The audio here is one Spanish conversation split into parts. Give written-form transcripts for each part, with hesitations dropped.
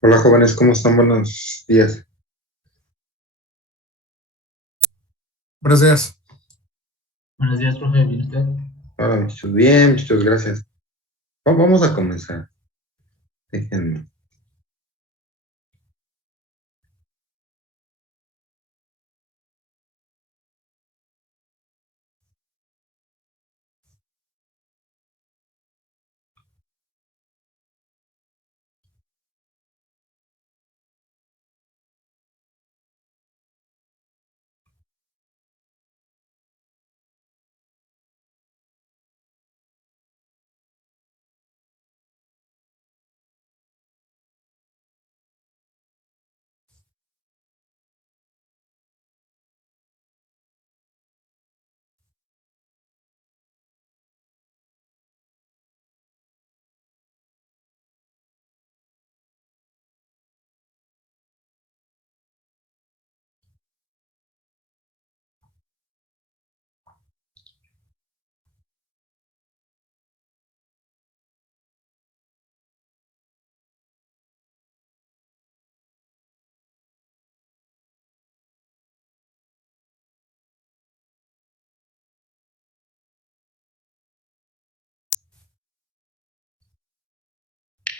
Hola jóvenes, ¿cómo están? Buenos días. Buenos días. Buenos días, profe. ¿Bien usted? Hola muchachos, bien, muchachos, gracias. Vamos a comenzar. Déjenme.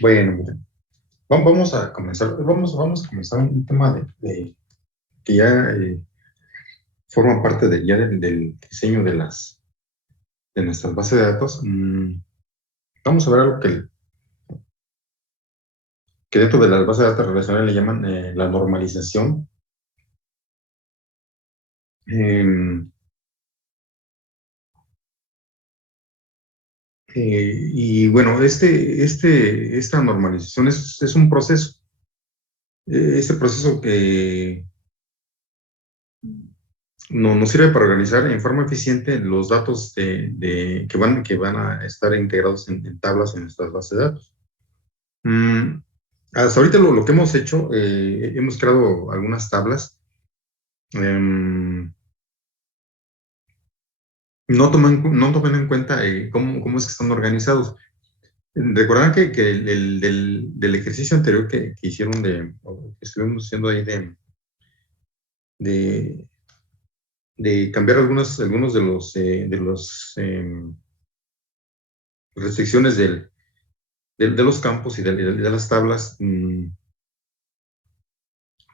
Bueno, miren, vamos a comenzar. Vamos a comenzar un tema que ya forma parte del diseño de nuestras bases de datos. Vamos a ver algo que dentro de las bases de datos relacionales le llaman la normalización. Em, Y bueno, esta normalización es un proceso. Este proceso que nos sirve para organizar en forma eficiente los datos que van a estar integrados en tablas en nuestras bases de datos. Hasta ahorita lo que hemos hecho, hemos creado algunas tablas. No tomen en cuenta cómo es que están organizados. Recordarán que del ejercicio anterior que hicieron o que estuvimos haciendo ahí de, de cambiar algunos de los restricciones de los campos y de las tablas.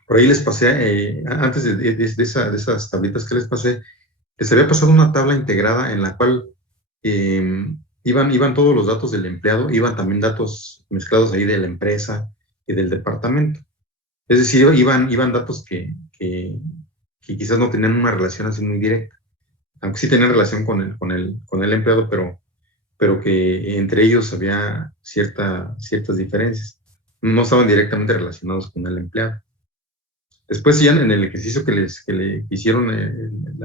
Por ahí les pasé, antes de esas tablitas que les pasé, les había pasado una tabla integrada en la cual iban todos los datos del empleado, iban también datos mezclados ahí de la empresa y del departamento. Es decir, iban datos que quizás no tenían una relación así muy directa, aunque sí tenían relación con el empleado, pero que entre ellos había ciertas diferencias. No estaban directamente relacionados con el empleado. Después, ya en el ejercicio que le hicieron en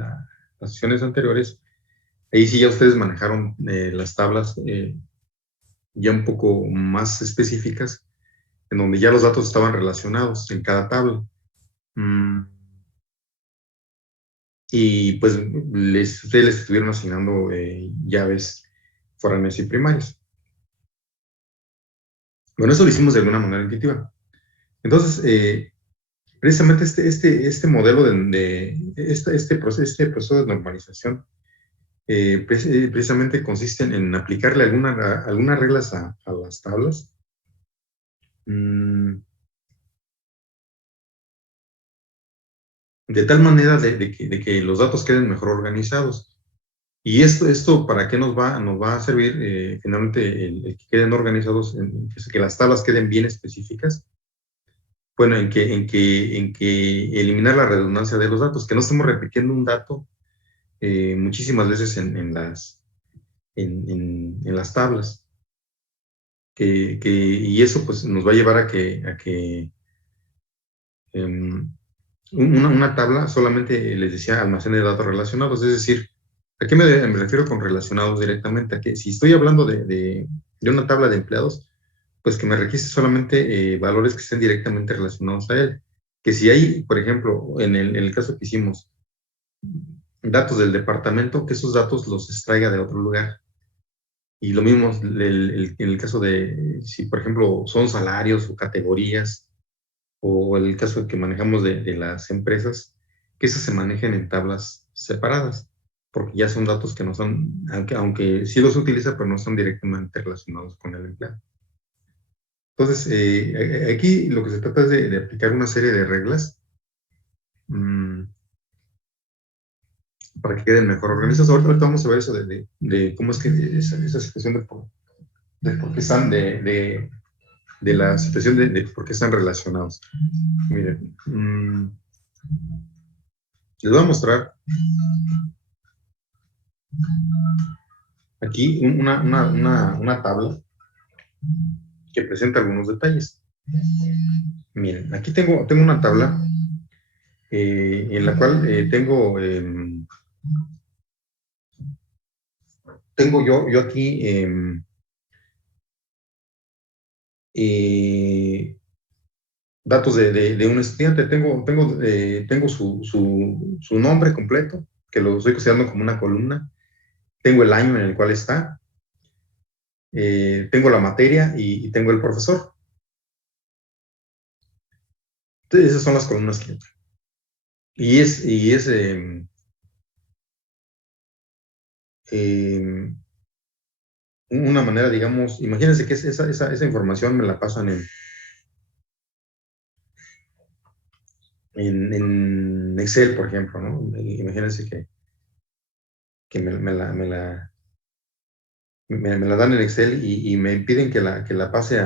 las sesiones anteriores, ahí sí ya ustedes manejaron las tablas ya un poco más específicas, en donde ya los datos estaban relacionados en cada tabla. Y pues ustedes les estuvieron asignando llaves foráneas y primarias. Bueno, eso lo hicimos de alguna manera intuitiva. Entonces, precisamente este modelo este proceso de normalización precisamente consiste en aplicarle algunas reglas a las tablas. De tal manera de que los datos queden mejor organizados. Y esto ¿para qué nos va a servir? Finalmente, el que queden organizados, que las tablas queden bien específicas. Bueno, en que eliminar la redundancia de los datos, que no estemos repitiendo un dato muchísimas veces en las tablas. Y eso pues nos va a llevar a que una tabla solamente, les decía, almacene datos relacionados. Es decir, ¿a qué me refiero con relacionados directamente? A que si estoy hablando de una tabla de empleados, pues que me registre solamente valores que estén directamente relacionados a él. Que si hay, por ejemplo, en el caso que hicimos, datos del departamento, que esos datos los extraiga de otro lugar. Y lo mismo en el caso de, si por ejemplo son salarios o categorías, o el caso que manejamos de las empresas, que esas se manejen en tablas separadas, porque ya son datos que no son, aunque sí los utiliza, pero no están directamente relacionados con el empleado. Entonces, aquí lo que se trata es de aplicar una serie de reglas para que queden mejor organizados. Ahorita vamos a ver eso de cómo es que esa situación de por qué están, de la situación de por qué están relacionados. Miren, les voy a mostrar aquí una tabla que presenta algunos detalles. Miren, aquí tengo una tabla en la cual tengo yo aquí datos de un estudiante. Tengo su nombre completo, que lo estoy considerando como una columna. Tengo el año en el cual está. Tengo la materia y tengo el profesor. Entonces, esas son las columnas que yo tengo. Y es una manera, digamos, imagínense que esa información me la pasan en Excel, por ejemplo, ¿no? Imagínense que me la dan en Excel y me piden que la pase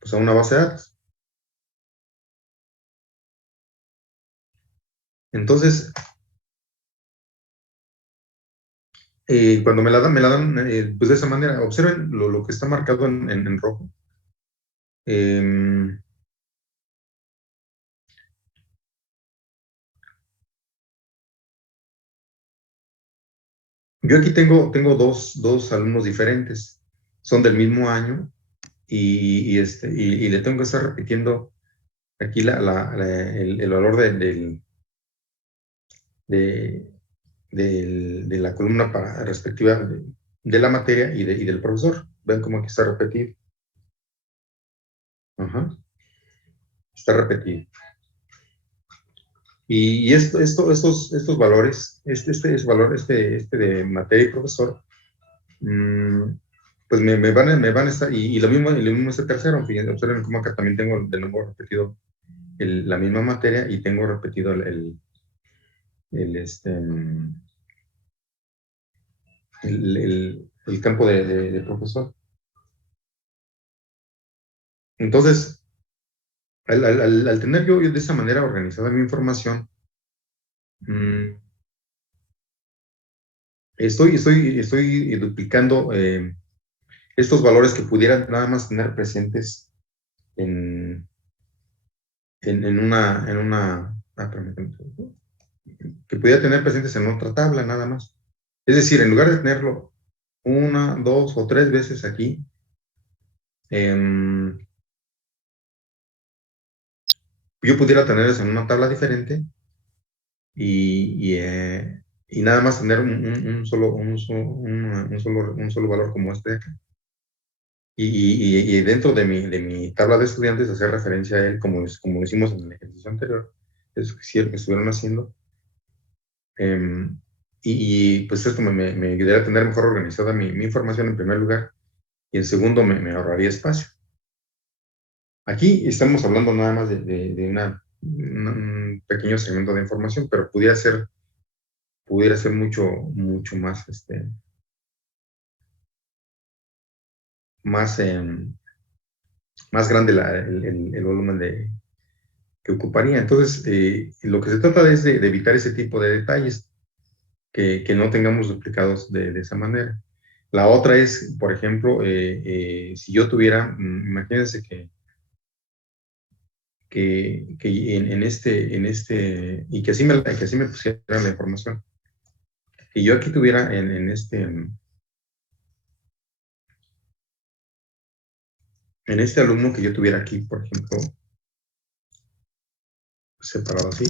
pues a una base de datos. Entonces, Cuando me la dan pues de esa manera. Observen lo que está marcado en rojo. Em, yo aquí tengo dos alumnos diferentes, son del mismo año y le tengo que estar repitiendo aquí el valor de, de la columna respectiva de la materia y del profesor. Ven cómo aquí está repetido. Ajá, está repetido. Y estos valores, este de materia y profesor, pues me van a estar, y lo mismo este tercero, fíjense, observen cómo acá también tengo de nuevo repetido la misma materia y tengo repetido el campo de profesor. Entonces, al tener yo de esa manera organizada mi información, mmm, estoy duplicando estos valores que pudieran nada más tener presentes en, permítame, que pudiera tener presentes en otra tabla nada más. Es decir, en lugar de tenerlo una, dos o tres veces aquí, yo pudiera tener eso en una tabla diferente y nada más tener un solo valor como este de acá. Y dentro de mi tabla de estudiantes hacer referencia a él, como lo hicimos en el ejercicio anterior, es que estuvieron haciendo. Pues esto me ayudaría a tener mejor organizada mi información en primer lugar y en segundo me ahorraría espacio. Aquí estamos hablando nada más de un pequeño segmento de información, pero pudiera ser mucho más, más, más grande el volumen que ocuparía. Entonces, lo que se trata es de evitar ese tipo de detalles, que no tengamos duplicados de esa manera. La otra es, por ejemplo, si yo tuviera, imagínense que y que así me pusieran la información, que yo aquí tuviera en este alumno que yo tuviera aquí, por ejemplo, separado así.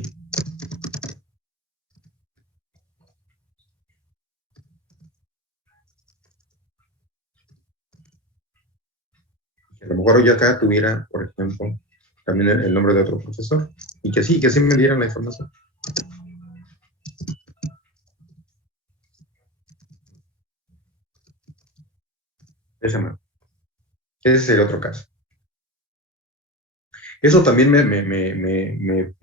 A lo mejor yo acá tuviera, por ejemplo, también el nombre de otro profesor, y que así me dieran la información. Ese es el otro caso. Eso también me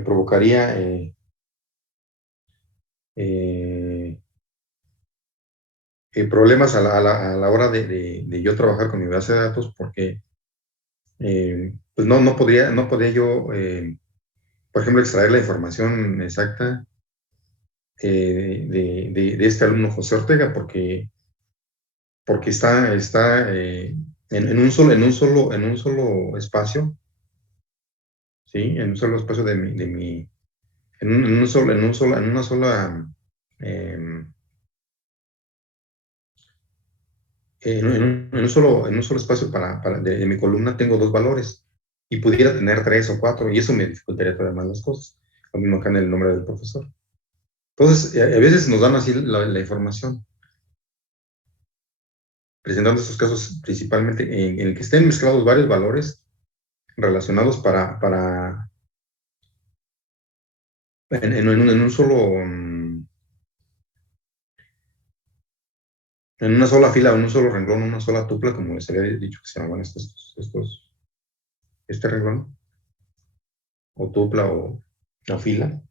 provocaría problemas a la hora de yo trabajar con mi base de datos, porque pues no podría yo, por ejemplo, extraer la información exacta de este alumno José Ortega, porque está en un solo espacio, ¿sí? En un solo espacio en una sola, em, en un solo espacio de mi columna tengo dos valores y pudiera tener tres o cuatro y eso me dificultaría todavía más las cosas. Lo mismo acá en el nombre del profesor. Entonces, a veces nos dan así la información, presentando estos casos principalmente en el que estén mezclados varios valores relacionados en un solo, en una sola fila, en un solo renglón, una sola tupla, como les había dicho que se llamaban este renglón, o tupla o fila.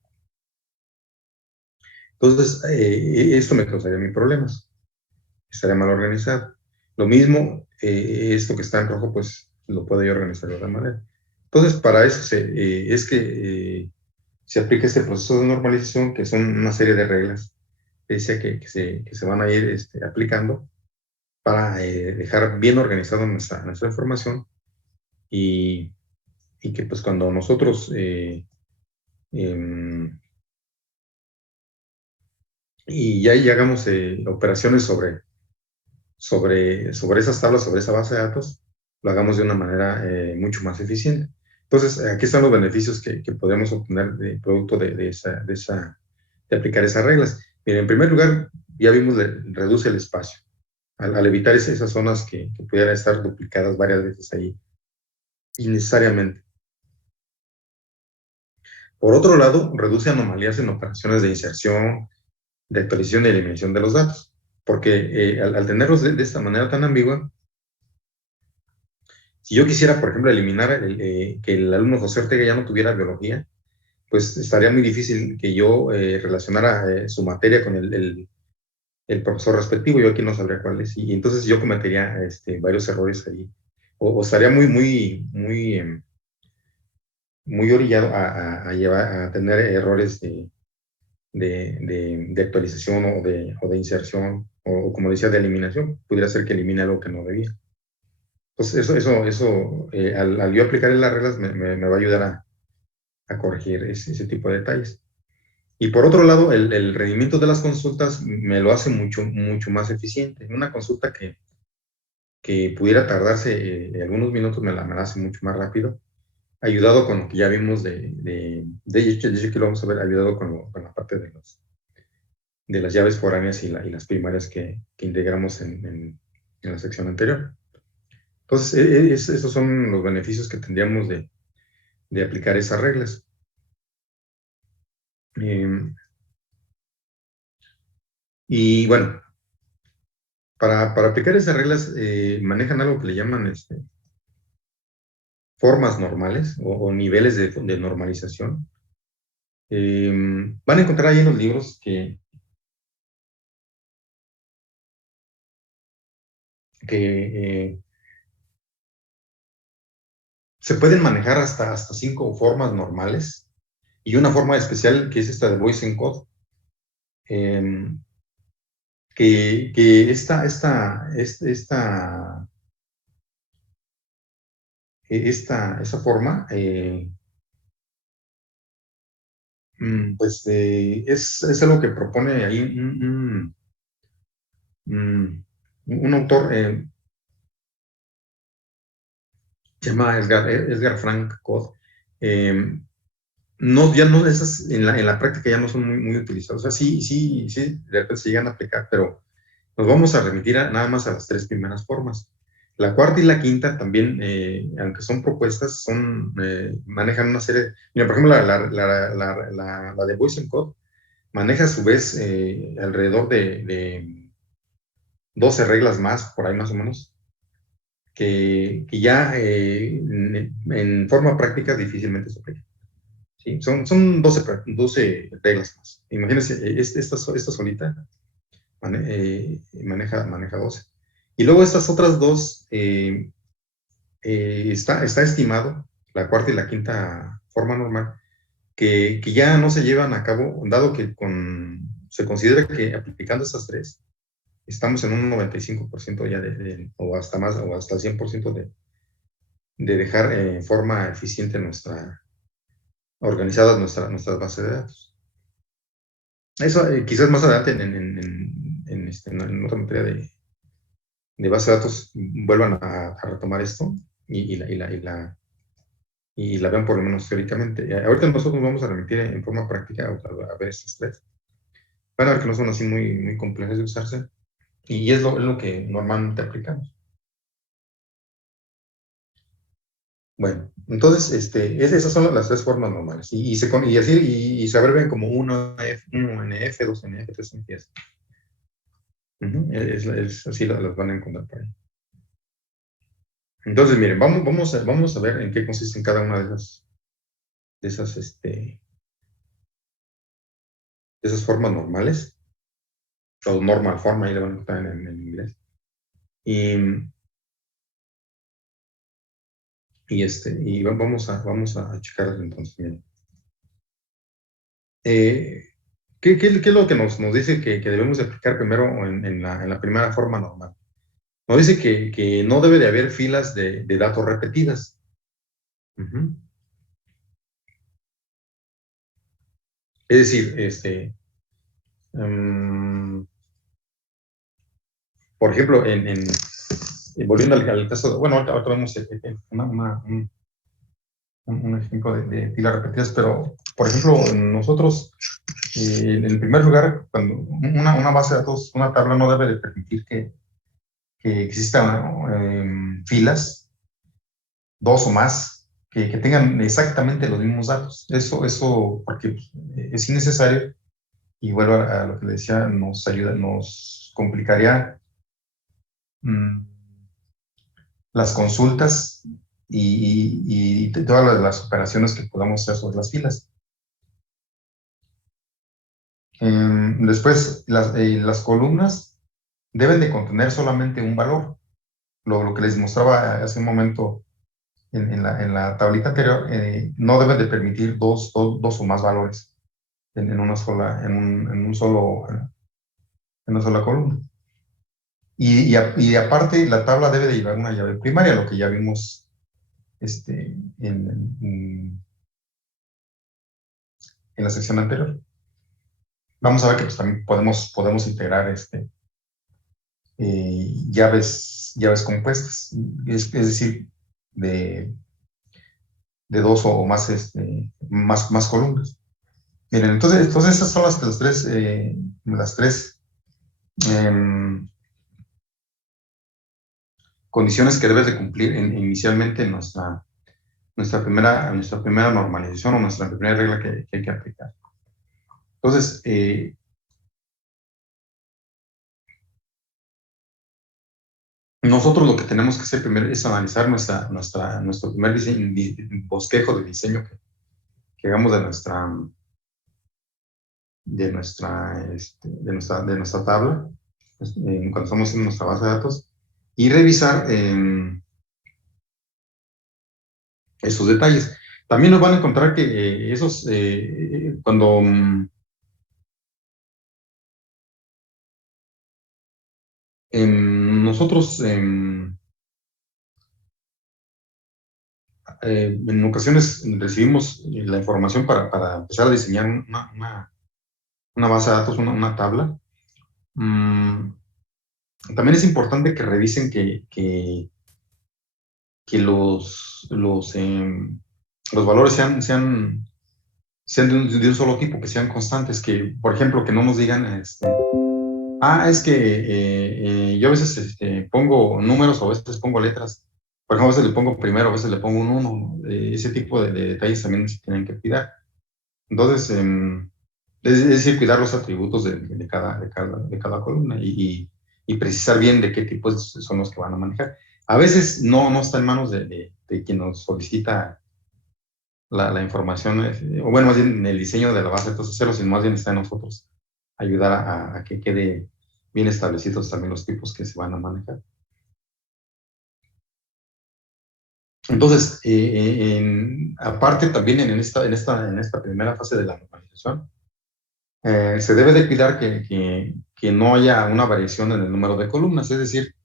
Entonces, esto me causaría mis problemas. Estaría mal organizado. Lo mismo, esto que está en rojo, pues lo puedo yo organizar de otra manera. Entonces, para eso es que se aplica este proceso de normalización, que son una serie de reglas que se van a ir aplicando para dejar bien organizada nuestra información y que pues cuando nosotros y ya hagamos operaciones sobre esas tablas, sobre esa base de datos, lo hagamos de una manera mucho más eficiente. Entonces, aquí están los beneficios que podemos obtener de producto de aplicar esas reglas. Miren, en primer lugar, ya vimos, reduce el espacio, al evitar esas zonas que pudieran estar duplicadas varias veces ahí, innecesariamente. Por otro lado, reduce anomalías en operaciones de inserción, de actualización y eliminación de los datos, porque al tenerlos de esta manera tan ambigua, si yo quisiera, por ejemplo, eliminar que el alumno José Ortega ya no tuviera biología, pues estaría muy difícil que yo relacionara su materia con el profesor respectivo. Yo aquí no sabría cuál es. Y entonces yo cometería varios errores ahí. O estaría muy orillado a tener errores de actualización o de inserción, o como decía, de eliminación. Pudiera ser que elimine algo que no debía. Entonces, al yo aplicar las reglas me va a ayudar a corregir ese tipo de detalles. Y por otro lado, el rendimiento de las consultas me lo hace mucho más eficiente. Una consulta que pudiera tardarse algunos minutos me la hace mucho más rápido, ayudado con lo que ya vimos de hecho que lo vamos a ver, ayudado con la parte de las llaves foráneas y las primarias que integramos en la sección anterior. Entonces, esos son los beneficios que tendríamos de aplicar esas reglas. Y bueno, para aplicar esas reglas manejan algo que le llaman formas normales o niveles de normalización. Van a encontrar ahí en los libros que se pueden manejar hasta 5 formas normales y una forma especial que es esta de Voice Encode. Que esa forma pues es algo que propone ahí un autor, se llama Edgar Frank Codd. No, ya no, esas en la práctica ya no son muy utilizadas. O sea, sí, de repente se llegan a aplicar, pero nos vamos a remitir nada más a las 3 primeras formas. La cuarta y la quinta también, aunque son propuestas, manejan una serie. Mira, por ejemplo, la de Voice Encode maneja a su vez alrededor de 12 reglas más, por ahí más o menos, que ya en forma práctica difícilmente se aplican. ¿Sí? Son 12 reglas más. Imagínense, esta solita maneja 12. Y luego estas otras dos, está estimado, la cuarta y la quinta forma normal, que ya no se llevan a cabo, dado que se considera que aplicando estas tres, estamos en un 95% ya o hasta más, o hasta el 100% de dejar en forma eficiente organizadas nuestras bases de datos. Eso quizás más adelante en otra materia de base de datos vuelvan a retomar esto y la vean por lo menos teóricamente. Ahorita nosotros vamos a remitir en forma práctica a ver estas tres. Van a ver que no son así muy complejas de usarse y es lo que normalmente aplicamos. Bueno, entonces, esas son las 3 formas normales y se abrevian como 1NF, 2NF, 3NF. Así las van a encontrar por ahí. Entonces, miren, vamos a ver en qué consisten cada una de esas formas normales, o normal form, ahí le van a encontrar en inglés. Y vamos a checarlas entonces. Miren. Eh, ¿qué es lo que nos dice que debemos de aplicar primero en la primera forma normal? Nos dice que no debe de haber filas de datos repetidas. Ujú. Es decir, mm, por ejemplo, volviendo al caso, bueno, ahorita vemos un ejemplo de filas repetidas, pero, por ejemplo, nosotros, en primer lugar, cuando una base de datos, una tabla no debe de permitir que existan filas, dos o más, que tengan exactamente los mismos datos. Eso porque es innecesario y vuelvo a lo que le decía, nos complicaría mm, las consultas y todas las operaciones que podamos hacer sobre las filas. Después, las columnas deben de contener solamente un valor. Lo que les mostraba hace un momento en la tablita anterior, no deben de permitir dos o más valores en una sola, en una sola columna. Y aparte, la tabla debe de llevar una llave primaria, lo que ya vimos en la sección anterior. Vamos a ver que pues, también podemos integrar llaves compuestas, es decir, de, de dos o más, más columnas. Miren, entonces esas son las tres em, condiciones que debes de cumplir inicialmente en nuestra primera normalización o nuestra primera regla que hay que aplicar. Entonces, nosotros lo que tenemos que hacer primero es analizar nuestro primer bosquejo de diseño que hagamos de nuestra tabla, cuando estamos haciendo nuestra base de datos, y revisar esos detalles. También nos van a encontrar que cuando nosotros en ocasiones recibimos la información para empezar a diseñar una base de datos, una tabla. Mm, También es importante que revisen que los valores sean de un solo tipo, que sean constantes, que, por ejemplo, que no nos digan, es que yo a veces pongo números o a veces pongo letras. Por ejemplo, a veces le pongo primero, a veces le pongo un uno. Ese tipo de detalles también se tienen que cuidar. Entonces, es decir, cuidar los atributos de cada columna y precisar bien de qué tipos son los que van a manejar. A veces no está en manos de quien nos solicita la información, o bueno, más bien el diseño de la base de datos cero, sino más bien está en nosotros ayudar a que quede bien establecidos también los tipos que se van a manejar. Entonces, aparte también en esta primera fase de la normalización, se debe de cuidar que no haya una variación en el número de columnas, es decir,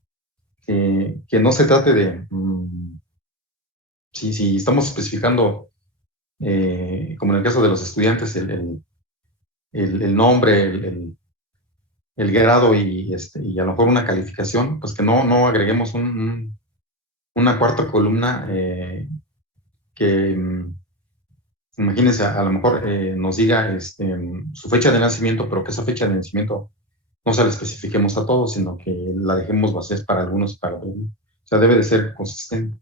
que no se trate de, si estamos especificando, como en el caso de los estudiantes, el nombre, el grado y a lo mejor una calificación, pues que no agreguemos una cuarta columna que, imagínense, a lo mejor nos diga su fecha de nacimiento, pero que esa fecha de nacimiento no se la especifiquemos a todos, sino que la dejemos vacía para algunos y para otros, ¿no? O sea, debe de ser consistente,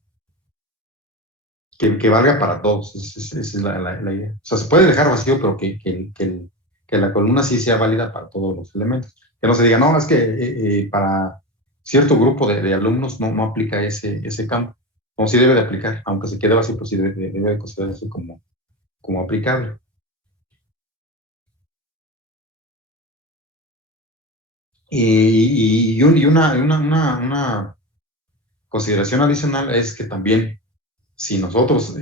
que valga para todos, esa es la idea. O sea, se puede dejar vacío, pero que la columna sí sea válida para todos los elementos. Que no se diga, no, es que para cierto grupo de alumnos no aplica ese campo. No, sí debe de aplicar, aunque se quede vacío, pues sí debe de considerarse como aplicable. Una consideración adicional es que también, si nosotros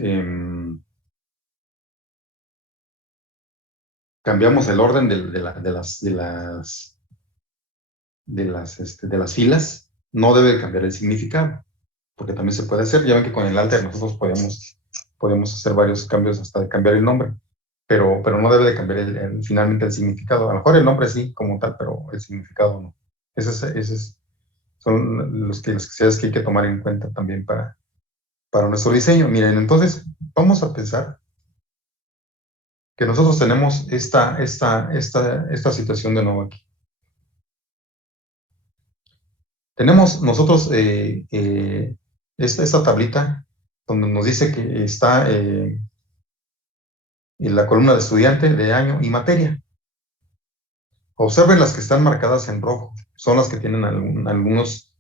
cambiamos el orden de las filas, no debe cambiar el significado, porque también se puede hacer. Ya ven que con el alter nosotros podemos hacer varios cambios hasta de cambiar el nombre, pero no debe de cambiar finalmente el significado. A lo mejor el nombre sí como tal, pero el significado no. Son las capacidades que hay que tomar en cuenta también para nuestro diseño. Miren, entonces vamos a pensar que nosotros tenemos esta situación de nuevo aquí. Tenemos nosotros esta tablita donde nos dice que está en la columna de estudiante, de año y materia. Observen las que están marcadas en rojo, son las que tienen algunos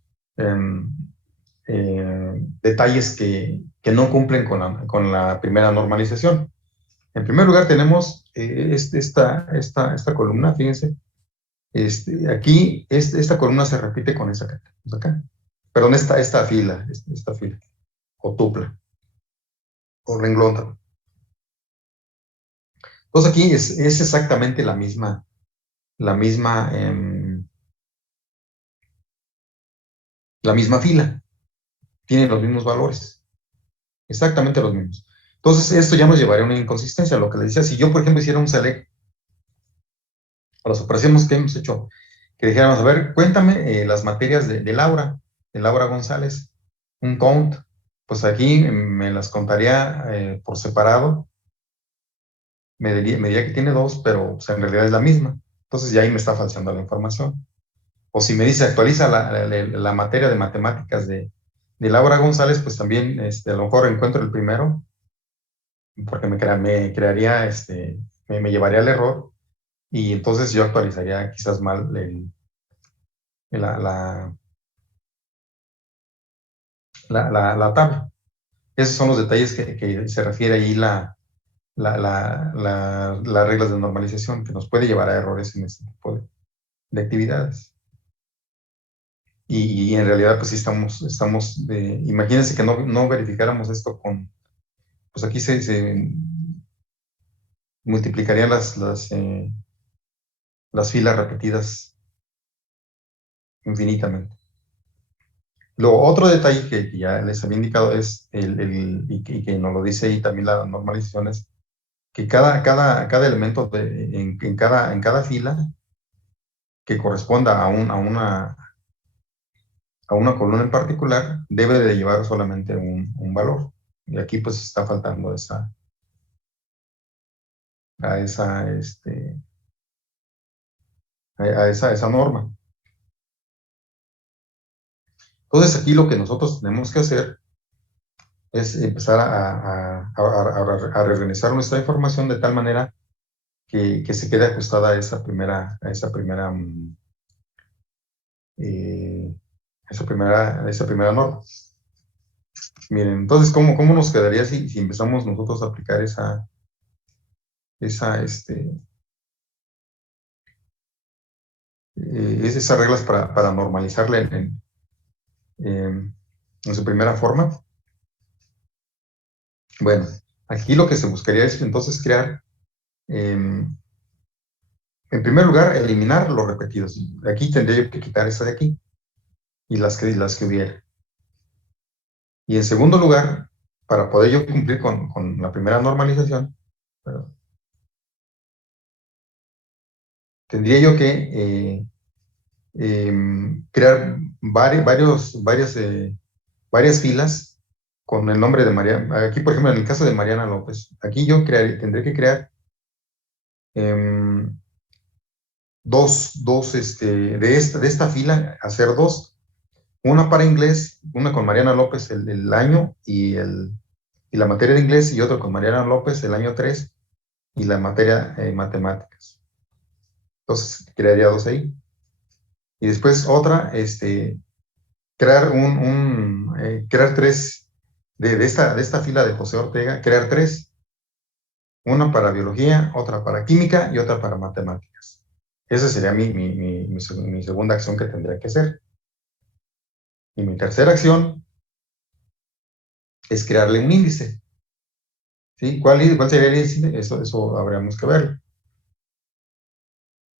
detalles que no cumplen con la primera normalización. En primer lugar tenemos esta columna, fíjense, aquí esta columna se repite con esa acá. Perdón, esta fila, o tupla, o renglón. Entonces aquí es exactamente la misma fila. Tiene los mismos valores, exactamente los mismos. Entonces esto ya nos llevaría a una inconsistencia. Lo que les decía, si yo, por ejemplo, hiciera un select a las operaciones que hemos hecho, que dijéramos, a ver, cuéntame las materias de Laura González, un count, pues aquí me las contaría por separado, me diría que tiene 2, pero pues, en realidad es la misma. Entonces ya ahí me está falseando la información. O si me dice actualiza la materia de matemáticas de Laura González, pues también a lo mejor encuentro el primero, porque me crearía, me llevaría al error, y entonces yo actualizaría quizás mal la tabla. Esos son los detalles que se refiere ahí las reglas de normalización, que nos puede llevar a errores en este tipo de actividades. Y en realidad, pues sí imagínense que no verificáramos esto pues aquí se multiplicarían las filas repetidas infinitamente. Lo otro detalle que ya les había indicado es, y que nos lo dice ahí también la normalización, es que cada elemento en cada fila que corresponda a una columna en particular debe de llevar solamente un valor. Y aquí pues está faltando a esa norma. Entonces aquí lo que nosotros tenemos que hacer es empezar a reorganizar nuestra información de tal manera que se quede ajustada a esa primera norma. Miren, entonces, ¿cómo nos quedaría si empezamos nosotros a aplicar esas reglas para normalizarle en su primera forma? Bueno, aquí lo que se buscaría es entonces crear, en primer lugar, eliminar los repetidos. Aquí tendría yo que quitar esta de aquí y las que hubiera. Y en segundo lugar, para poder yo cumplir con la primera normalización, tendría yo que crear varias filas con el nombre de Mariana. Aquí, por ejemplo, en el caso de Mariana López, aquí yo tendré que crear dos de esta fila, hacer dos. Una para inglés, una con Mariana López el año y la materia de inglés, y otra con Mariana López el año 3 y la materia matemáticas. Entonces, crearía dos ahí. Y después otra, crear crear tres, de esta fila de José Ortega, crear tres. Una para biología, otra para química y otra para matemáticas. Esa sería mi segunda acción que tendría que hacer. Y mi tercera acción es crearle un índice. ¿Sí? ¿Cuál sería el índice? Eso habríamos que verlo.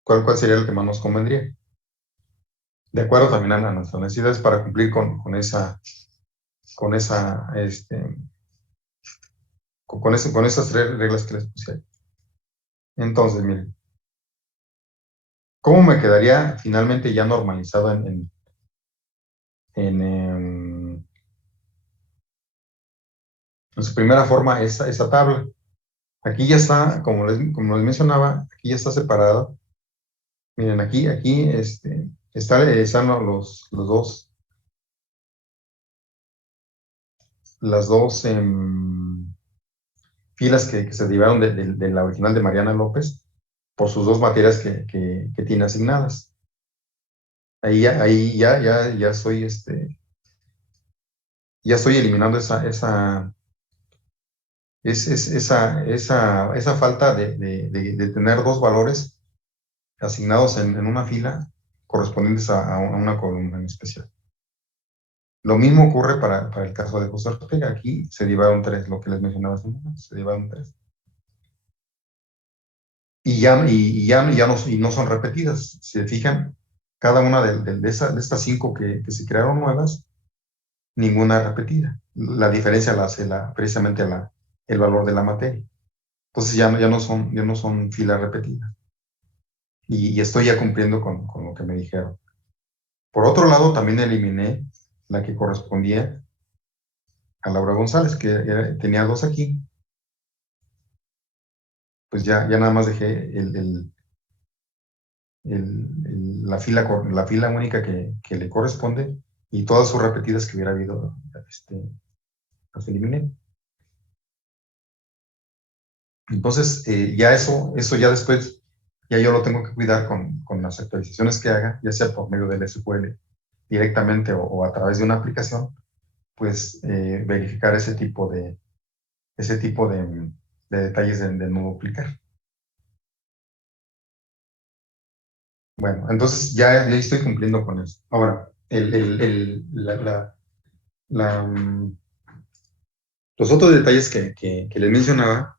¿Cuál sería el que más nos convendría? De acuerdo también a nuestras necesidades para cumplir con esas tres reglas que les puse ahí. Entonces, miren, ¿cómo me quedaría finalmente ya normalizado en su primera forma esa tabla? Aquí ya está, como les mencionaba, aquí ya está separado. Miren, aquí están las dos filas que se derivaron de la original de Mariana López por sus dos materias que tiene asignadas. Ahí ya estoy, ya estoy eliminando esa falta de tener dos valores asignados en una fila correspondientes a una columna en especial. Lo mismo ocurre para el caso de José Ortega. Aquí se derivaron tres, lo que les mencionaba hace un momento, se derivaron tres. Y no son repetidas. Si se fijan, cada una de estas cinco que se crearon nuevas, ninguna es repetida. La diferencia la hace precisamente el valor de la materia. Entonces ya no son filas repetidas. Y estoy ya cumpliendo con lo que me dijeron. Por otro lado, también eliminé la que correspondía a Laura González, que tenía dos aquí. Pues ya nada más dejé la fila única que le corresponde y todas sus repetidas que hubiera habido, las eliminé. Entonces, ya eso ya después, ya yo lo tengo que cuidar con las actualizaciones que haga, ya sea por medio del SQL directamente o a través de una aplicación, pues verificar ese tipo de detalles de no duplicar. Bueno, entonces ya estoy cumpliendo con eso. Ahora, los otros detalles que les mencionaba,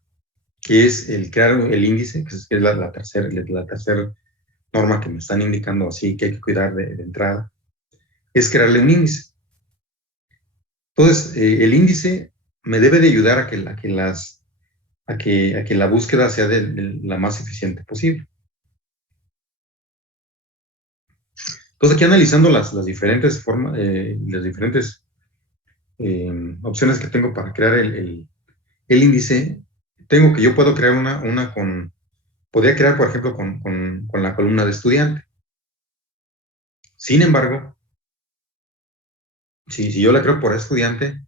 que es el crear el índice, que es la tercera norma que me están indicando así que hay que cuidar de entrada, es crearle un índice. Entonces, el índice me debe de ayudar a que la búsqueda sea de la más eficiente posible. Entonces, aquí analizando las diferentes formas, las diferentes opciones que tengo para crear el índice, yo puedo crear podría crear, por ejemplo, con la columna de estudiante. Sin embargo, si yo la creo por estudiante,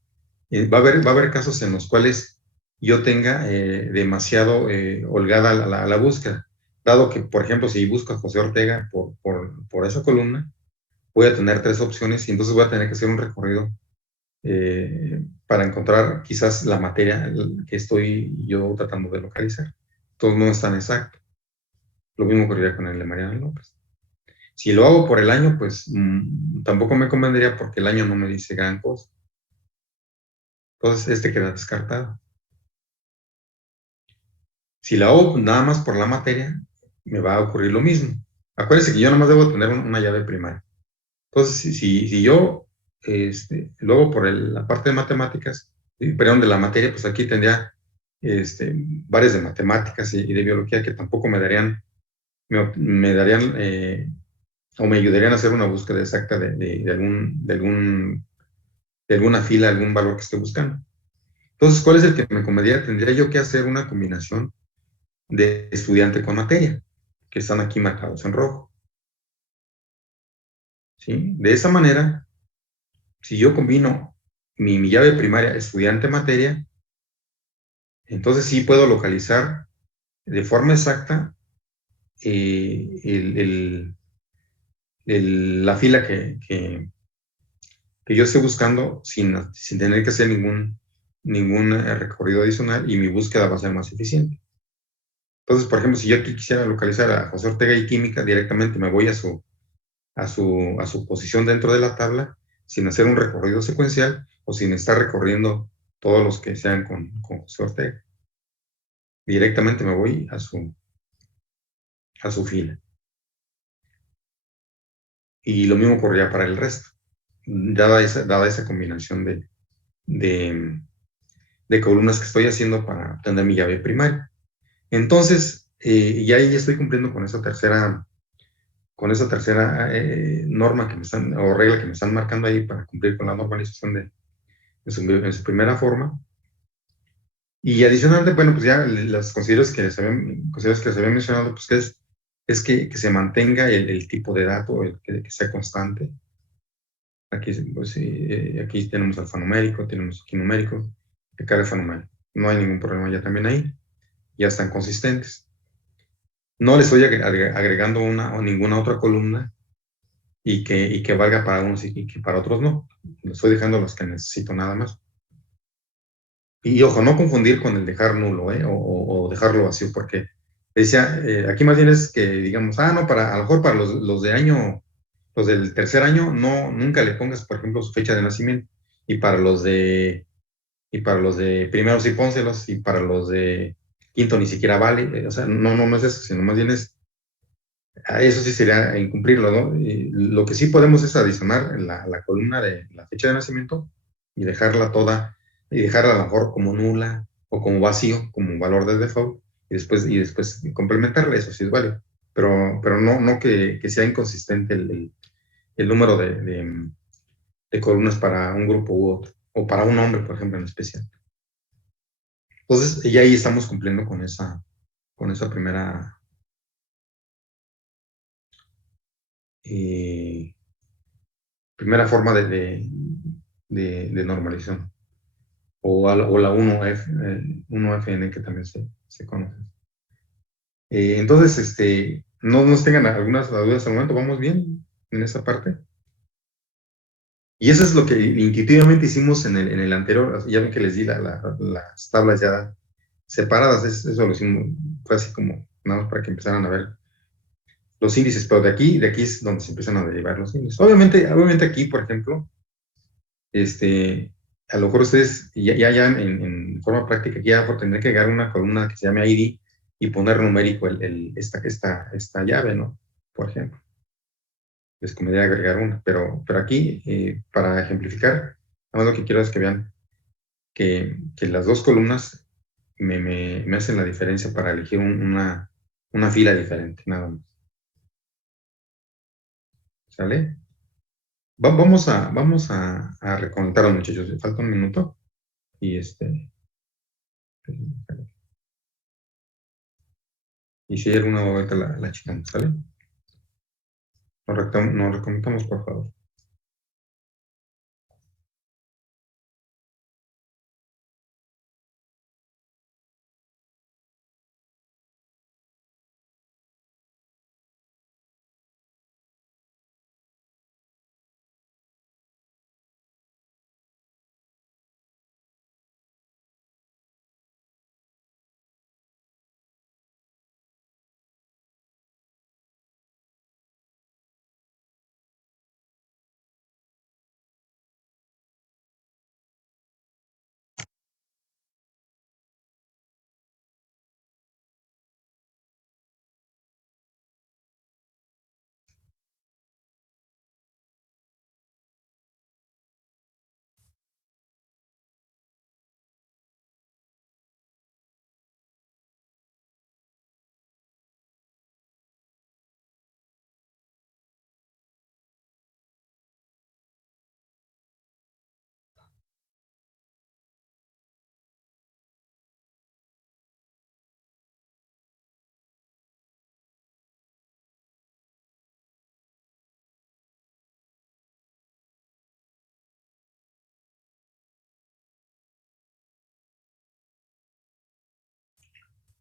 va a haber casos en los cuales yo tenga demasiado holgada la búsqueda, dado que, por ejemplo, si busco a José Ortega por esa columna, voy a tener tres opciones y entonces voy a tener que hacer un recorrido para encontrar quizás la materia que estoy yo tratando de localizar. Entonces no es tan exacto. Lo mismo ocurriría con el de Mariana López. Si lo hago por el año, pues tampoco me convendría porque el año no me dice gran cosa. Entonces queda descartado. Si lo hago nada más por la materia, me va a ocurrir lo mismo. Acuérdense que yo nada más debo tener una llave primaria. Entonces, si yo luego por la parte de matemáticas, perdón, de la materia, pues aquí tendría varias de matemáticas y de biología que tampoco me darían o me ayudarían a hacer una búsqueda exacta de alguna fila, algún valor que esté buscando. Entonces, ¿cuál es el que me convendría? Tendría yo que hacer una combinación de estudiante con materia, que están aquí marcados en rojo. ¿Sí? De esa manera, si yo combino mi llave primaria estudiante-materia, entonces sí puedo localizar de forma exacta la fila que yo esté buscando sin tener que hacer ningún recorrido adicional y mi búsqueda va a ser más eficiente. Entonces, por ejemplo, si yo aquí quisiera localizar a José Ortega y Química, directamente me voy a su posición dentro de la tabla sin hacer un recorrido secuencial o sin estar recorriendo todos los que sean con José Ortega. Directamente me voy a su fila. Y lo mismo ocurría para el resto, dada esa combinación de, de columnas que estoy haciendo para obtener mi llave primaria. Entonces, ya ahí estoy cumpliendo con esa tercera norma que me están, o regla que me están marcando ahí para cumplir con la normalización en su primera forma. Y adicionalmente, bueno, pues ya las consideraciones que les había mencionado, pues es que se mantenga el tipo de dato, que sea constante. Aquí, pues, aquí tenemos alfanumérico, tenemos aquí numérico, acá alfanumérico. No hay ningún problema ya también ahí, ya están consistentes. No le estoy agregando una o ninguna otra columna y que valga para unos y que para otros no. Le estoy dejando los que necesito nada más. Y ojo, no confundir con el dejar nulo, o dejarlo vacío, porque decía, aquí más bien es que digamos, no, a lo mejor para los de año, los del tercer año, no, nunca le pongas, por ejemplo, su fecha de nacimiento. Y para los de primero sí pónselos, y para los de quinto ni siquiera vale. O sea, no es eso, sino más bien es, eso sí sería incumplirlo, ¿no? Y lo que sí podemos es adicionar la columna de la fecha de nacimiento y dejarla toda, y dejarla a lo mejor como nula o como vacío, como valor de default, y después complementarla, eso sí es válido. Pero no que sea inconsistente el número de columnas para un grupo u otro, o para un nombre, por ejemplo, en especial. Entonces, ya ahí estamos cumpliendo con esa eh, primera forma de normalización, o la 1FN que también se conoce. Entonces, no nos tengan algunas dudas al momento, vamos bien en esa parte. Y eso es lo que intuitivamente hicimos en el anterior. Ya ven que les di las tablas ya separadas. Eso lo hicimos, fue así como nada más para que empezaran a ver los índices, pero de aquí es donde se empiezan a derivar los índices. Obviamente aquí, por ejemplo, a lo mejor ustedes ya en forma práctica, ya por tener que agregar una columna que se llame ID y poner numérico esta llave, ¿no? Por ejemplo, les convendría agregar una, pero aquí, para ejemplificar, nada más lo que quiero es que vean que las dos columnas me hacen la diferencia para elegir una fila diferente, nada más. ¿Sale? Vamos a recontar, muchachos. Falta un minuto. Y y si hay alguna vuelta la chicana, ¿sale? Nos reconectamos, por favor.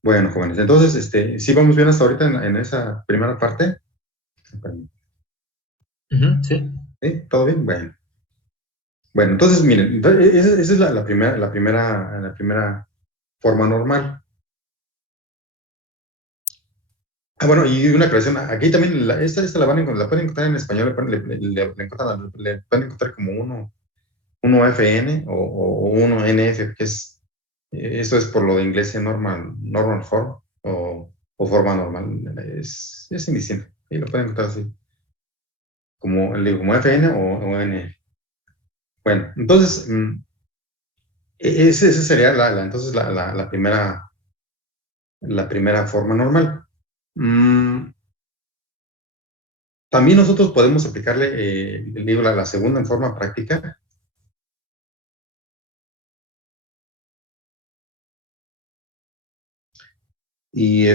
Bueno, jóvenes, entonces, ¿sí vamos bien hasta ahorita en esa primera parte? Sí. ¿Sí? ¿Todo bien? Bueno. Bueno, entonces, miren, esa es la primera forma normal. Bueno, y una creación, aquí también, esta la pueden encontrar en español, le pueden encontrar como 1FN o 1NF, que es, esto es por lo de inglés normal form, o forma normal, es indistinto, y lo pueden encontrar así, como FN o NF. Bueno, entonces, esa sería entonces la primera forma normal. También nosotros podemos aplicarle, digo, la segunda en forma práctica. Y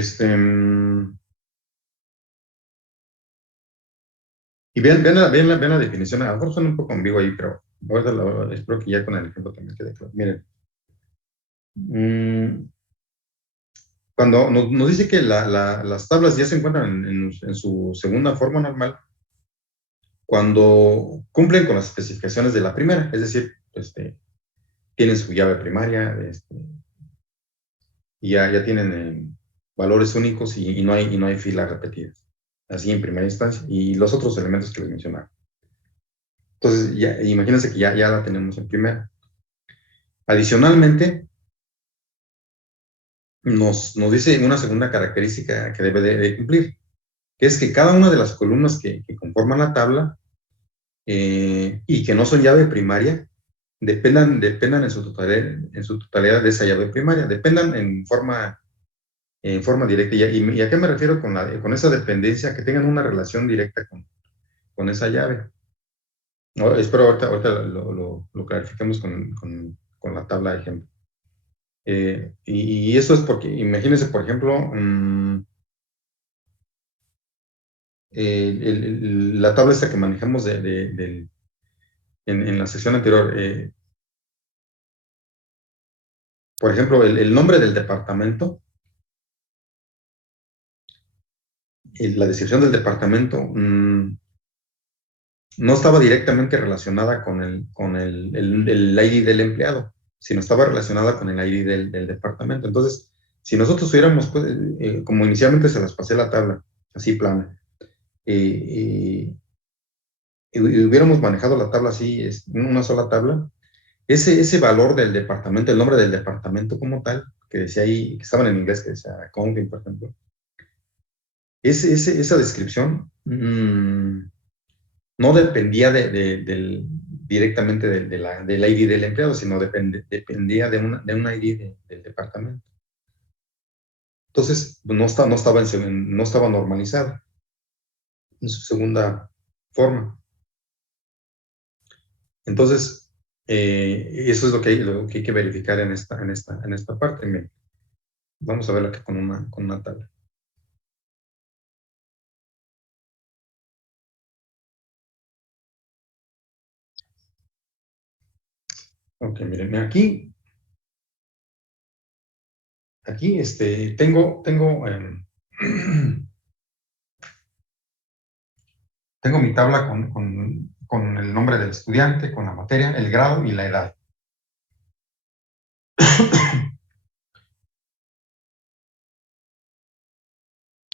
y vean la definición. A lo mejor suena un poco ambiguo ahí, pero ahorita espero que ya con el ejemplo también quede claro. Miren, cuando nos dice que las tablas ya se encuentran en su segunda forma normal, cuando cumplen con las especificaciones de la primera, es decir, tienen su llave primaria, y ya tienen valores únicos y no hay filas repetidas, así en primera instancia, y los otros elementos que les mencionaba. Entonces, imagínense que ya la tenemos en primera. Adicionalmente, nos dice una segunda característica que debe de cumplir, que es que cada una de las columnas que conforman la tabla y que no son llave primaria, dependan en su totalidad de esa llave primaria, dependan en forma directa. ¿Y a qué me refiero con esa dependencia? Que tengan una relación directa con esa llave. No, espero ahorita lo clarifiquemos con la tabla de ejemplo. Y eso es porque, imagínense, por ejemplo, la tabla esta que manejamos en la sección anterior. Por ejemplo, el nombre del departamento, la descripción del departamento, no estaba directamente relacionada con el ID del empleado, sino estaba relacionada con el ID del departamento. Entonces, si nosotros hubiéramos, pues, como inicialmente se las pasé la tabla, así plana, y hubiéramos manejado la tabla así, una sola tabla, ese valor del departamento, el nombre del departamento como tal, que decía ahí, que estaban en inglés, que decía accounting, por ejemplo, esa descripción no dependía directamente del ID del empleado, sino dependía de un ID del departamento. Entonces, no estaba normalizada en su segunda forma. Entonces, eso es lo que hay que verificar en esta parte. Miren, vamos a verlo aquí con una tabla. Ok, miren, aquí tengo tengo mi tabla con el nombre del estudiante, con la materia, el grado y la edad.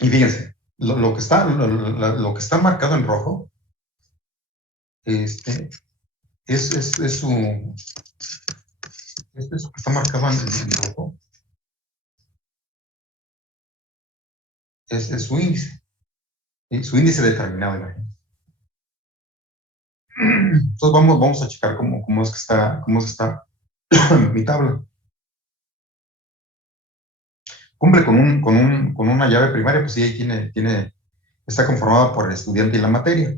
Y fíjense, lo que está marcado en rojo, esto que está marcado en rojo, es su índice, ¿sí? Su índice determinado, imagínense. Entonces vamos a checar cómo es que está mi tabla. Cumple con una llave primaria, pues sí, ahí está conformada por el estudiante y la materia.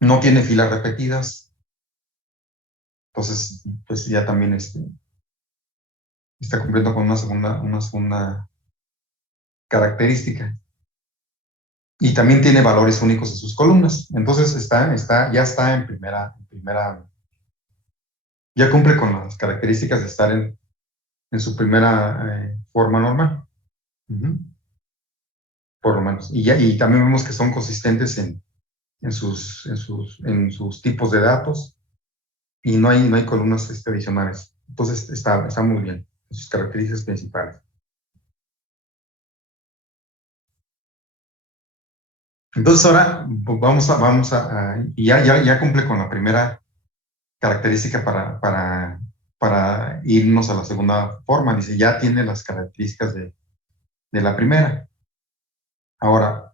No tiene filas repetidas. Entonces, pues ya también está cumpliendo con una segunda característica. Y también tiene valores únicos en sus columnas. Entonces ya está en primera, ya cumple con las características de estar en su primera forma normal. Por lo menos. Y también vemos que son consistentes en sus tipos de datos y no hay columnas adicionales. Entonces está muy bien en sus características principales. Entonces ahora vamos y ya cumple con la primera característica para irnos a la segunda forma. Dice, ya tiene las características la primera. Ahora,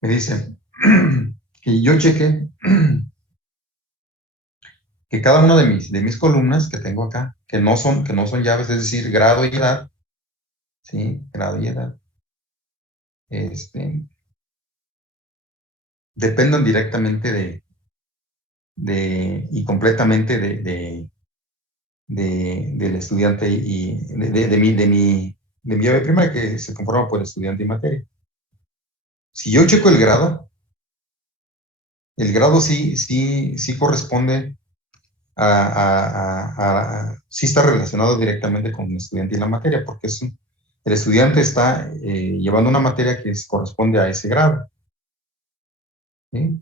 me dicen que yo cheque que cada una de mis columnas que tengo acá, que no son llaves, es decir, grado y edad, ¿sí? Grado y edad, dependan directamente y completamente del estudiante y de mi llave primaria, que se conforma por estudiante y materia. Si yo checo el grado sí corresponde sí está relacionado directamente con el estudiante y la materia, porque el estudiante está llevando una materia que corresponde a ese grado, ¿sí?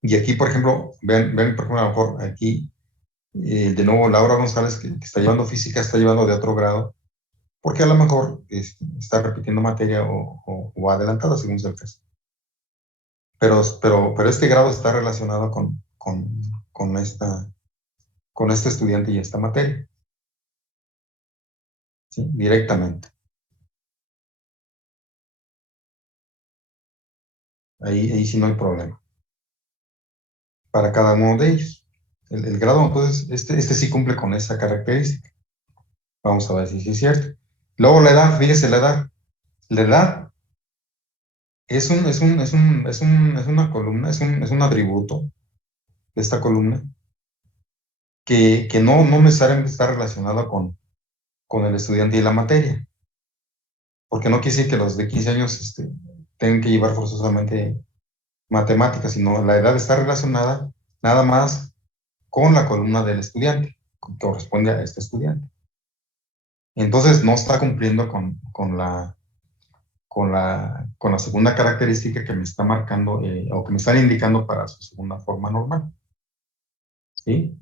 Y aquí, por ejemplo, ven, por ejemplo, a lo mejor aquí, de nuevo, Laura González, que está llevando física, está llevando de otro grado, porque a lo mejor está repitiendo materia o adelantada, según sea el caso. Pero este grado está relacionado con este estudiante y esta materia, ¿sí? Directamente. Ahí sí no hay problema. Para cada uno de ellos. El grado, entonces, este sí cumple con esa característica. Vamos a ver si es cierto. Luego la edad, fíjese la edad. La edad es una columna, es un atributo de esta columna que no necesariamente está relacionado con el estudiante y la materia. Porque no quiere decir que los de 15 años tengan que llevar forzosamente matemáticas, sino la edad está relacionada nada más con la columna del estudiante, que corresponde a este estudiante. Entonces no está cumpliendo con la segunda característica que me está marcando o que me están indicando para su segunda forma normal. ¿Sí?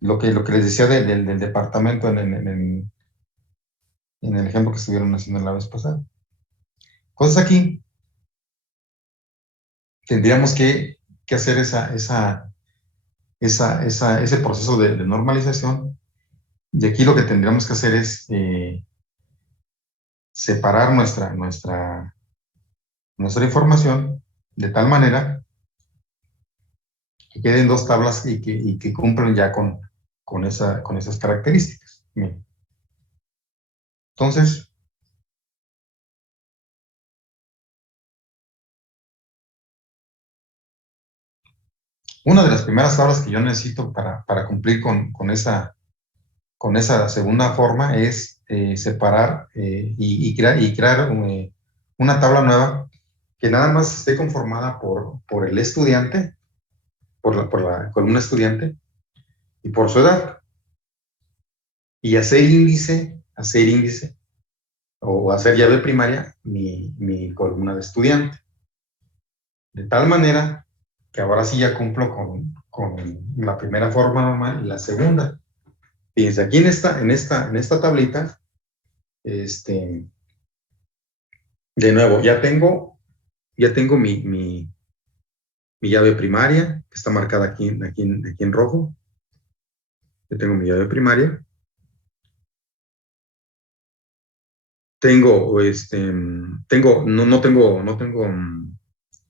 Lo que les decía del departamento en el ejemplo que estuvieron haciendo la vez pasada. Entonces aquí tendríamos que hacer ese proceso de normalización, y aquí lo que tendríamos que hacer es separar nuestra información de tal manera que queden dos tablas y que cumplan ya con esas características. Bien. Entonces, una de las primeras tablas que yo necesito para cumplir con esa segunda forma es separar y crear una tabla nueva que nada más esté conformada por el estudiante, por la columna estudiante y por su edad. Y hacer índice o hacer llave primaria mi columna de estudiante. De tal manera que ahora sí ya cumplo con la primera forma normal y la segunda. Fíjense, aquí en esta tablita, de nuevo, ya tengo mi llave primaria, que está marcada aquí en rojo. Ya tengo mi llave primaria. No tengo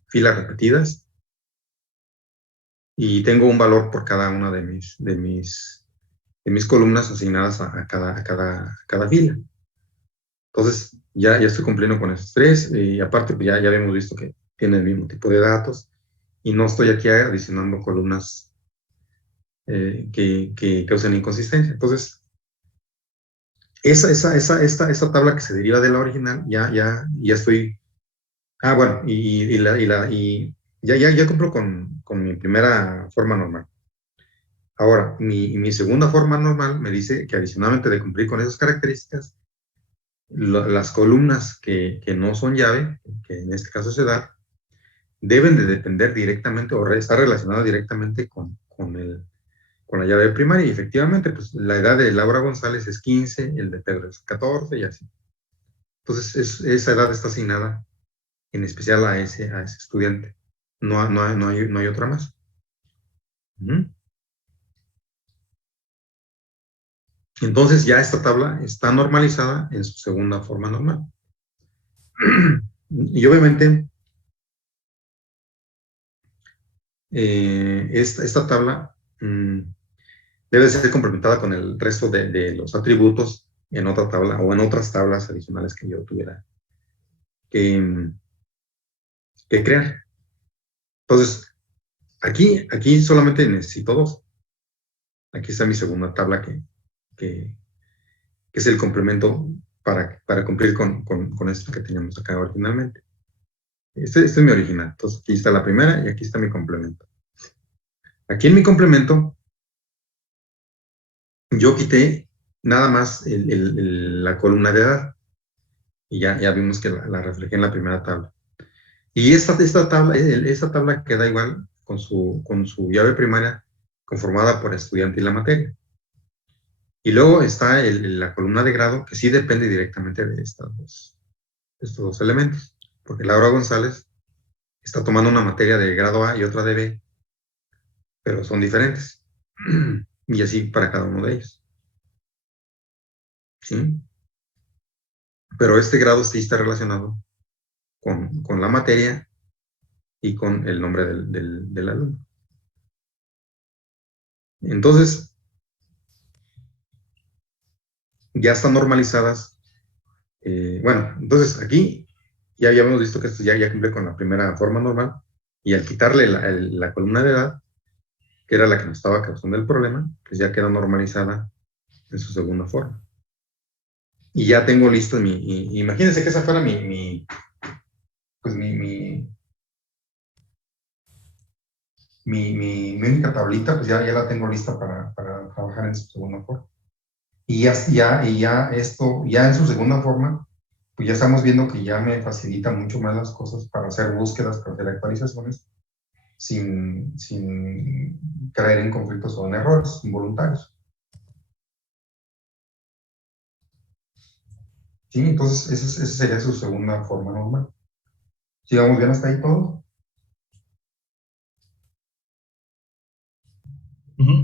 filas repetidas, y tengo un valor por cada una de mis columnas asignadas a cada fila. Entonces, ya estoy cumpliendo con esos tres, y aparte, pues ya habíamos visto que tiene el mismo tipo de datos, y no estoy aquí adicionando columnas que causen inconsistencia. Entonces, esta tabla que se deriva de la original, ya estoy. Bueno, ya cumplo con mi primera forma normal. Ahora, mi segunda forma normal me dice que adicionalmente de cumplir con esas características, las columnas que no son llave, que en este caso es edad, deben de depender directamente o estar relacionadas directamente con la llave primaria. Y efectivamente, pues la edad de Laura González es 15, el de Pedro es 14 y así. Entonces, esa edad está asignada en especial a ese estudiante. No hay otra más. Entonces ya esta tabla está normalizada en su segunda forma normal. Y obviamente esta tabla debe ser complementada con el resto de los atributos en otra tabla o en otras tablas adicionales que yo tuviera que, que crear. Entonces, aquí solamente necesito dos. Aquí está mi segunda tabla que es el complemento para cumplir con esto que teníamos acá originalmente. Este es mi original. Entonces, aquí está la primera y aquí está mi complemento. Aquí en mi complemento, yo quité nada más la columna de edad. Y ya vimos que la reflejé en la primera tabla. Y esta tabla queda igual con su llave primaria conformada por estudiante y la materia. Y luego está la columna de grado, que sí depende directamente de estos dos elementos. Porque Laura González está tomando una materia de grado A y otra de B, pero son diferentes. Y así para cada uno de ellos. ¿Sí? Pero este grado sí está relacionado con la materia y con el nombre del alumno. Entonces, ya están normalizadas. Bueno, entonces aquí ya habíamos visto que esto ya cumple con la primera forma normal, y al quitarle la columna de edad, que era la que nos estaba causando el problema, pues ya queda normalizada en su segunda forma. Y ya tengo listo imagínense que esa fuera pues mi única tablita, pues ya la tengo lista para trabajar en su segunda forma. Y ya esto, ya en su segunda forma, pues ya estamos viendo que ya me facilita mucho más las cosas para hacer búsquedas, para hacer actualizaciones, sin caer en conflictos o en errores involuntarios. ¿Sí? Entonces, esa sería su segunda forma normal. ¿Sigamos bien hasta ahí todo?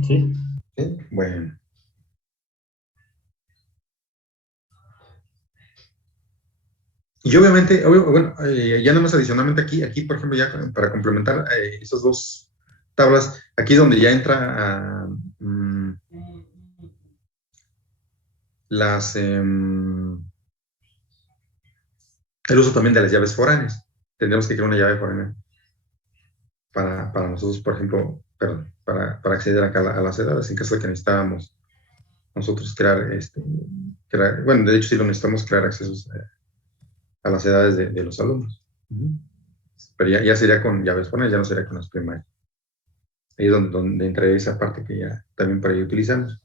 Sí. ¿Sí? Bueno. Y obviamente, bueno, ya nada más adicionalmente aquí, por ejemplo, ya para complementar esas dos tablas, aquí es donde ya entra el uso también de las llaves foráneas. Tendremos que crear una llave foránea para nosotros, por ejemplo, perdón, para acceder acá a las edades, en caso de que necesitábamos nosotros crear, bueno, de hecho sí lo necesitamos, crear accesos a las edades de los alumnos. Pero ya sería con llaves foráneas, ya no sería con las primarias. Ahí es donde entraría esa parte que ya también para ahí utilizamos.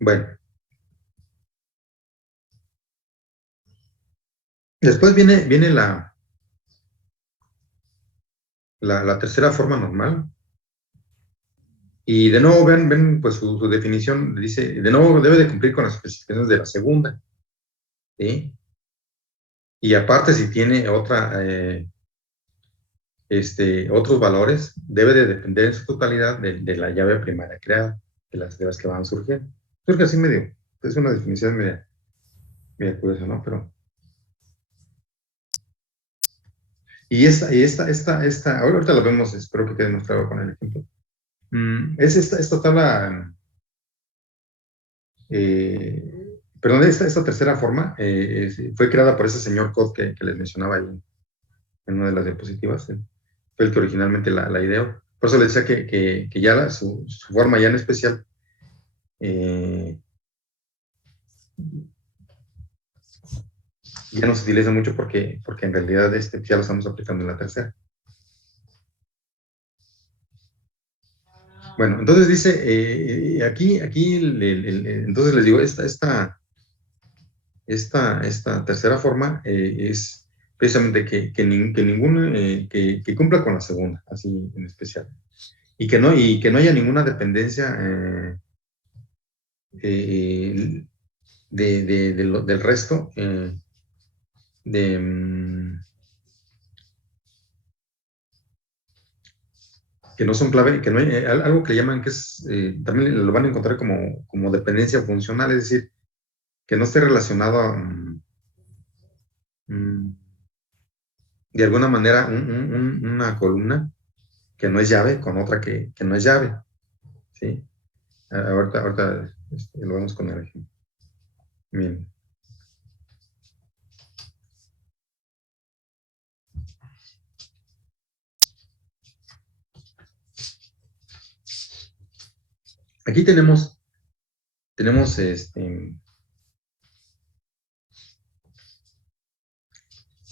Bueno, después viene la tercera forma normal. Y de nuevo, ven pues su definición, dice, de nuevo debe de cumplir con las especificaciones de la segunda. ¿Sí? Y aparte, si tiene otros valores, debe de depender en su totalidad de la llave primaria creada, de las que van surgiendo. Creo que así medio, es una definición media curiosa, ¿no? Pero, y ahorita lo vemos, espero que quede más claro con el ejemplo. Es esta tabla, perdón, esta tercera forma fue creada por ese señor Cod que les mencionaba ahí en una de las diapositivas. Fue el que originalmente la ideó. Por eso le decía que ya su forma ya en especial ya no se utiliza mucho porque en realidad ya lo estamos aplicando en la tercera. Bueno, entonces dice, aquí entonces les digo, esta tercera forma es precisamente que cumpla con la segunda, así en especial. Y que no haya ninguna dependencia del resto de, que no son clave, que no hay algo que le llaman que es, también lo van a encontrar como dependencia funcional, es decir, que no esté relacionado a, de alguna manera una columna que no es llave con otra que no es llave, ¿sí? Ahorita lo vemos con el ejemplo. Bien. Aquí tenemos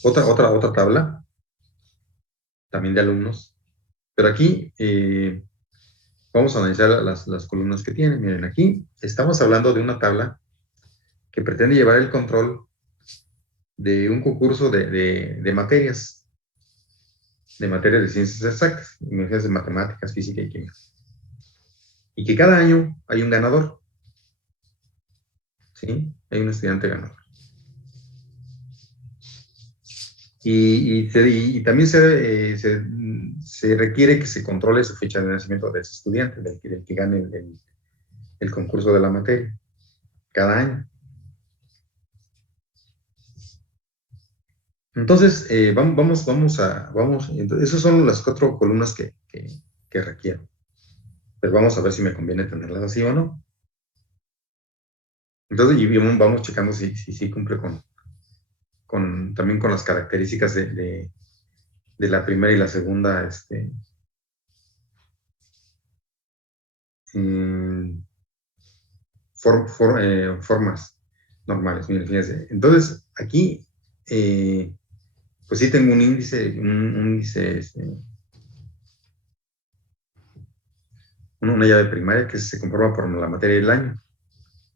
otra tabla, también de alumnos, pero aquí vamos a analizar las columnas que tienen. Miren, aquí estamos hablando de una tabla que pretende llevar el control de un concurso de materias, de ciencias exactas, de matemáticas, física y química. Y que cada año hay un ganador, ¿sí? Hay un estudiante ganador. Y también se requiere que se controle su fecha de nacimiento de ese estudiante, del que gane el concurso de la materia, cada año. Entonces, entonces, esas son las 4 columnas que requiero. Pero vamos a ver si me conviene tenerlas así o no. Entonces, y vamos checando si cumple también con las características de la primera y la segunda, formas normales. Miren, fíjense. Entonces, aquí, pues sí tengo un índice, una llave primaria que se conforma por la materia del año.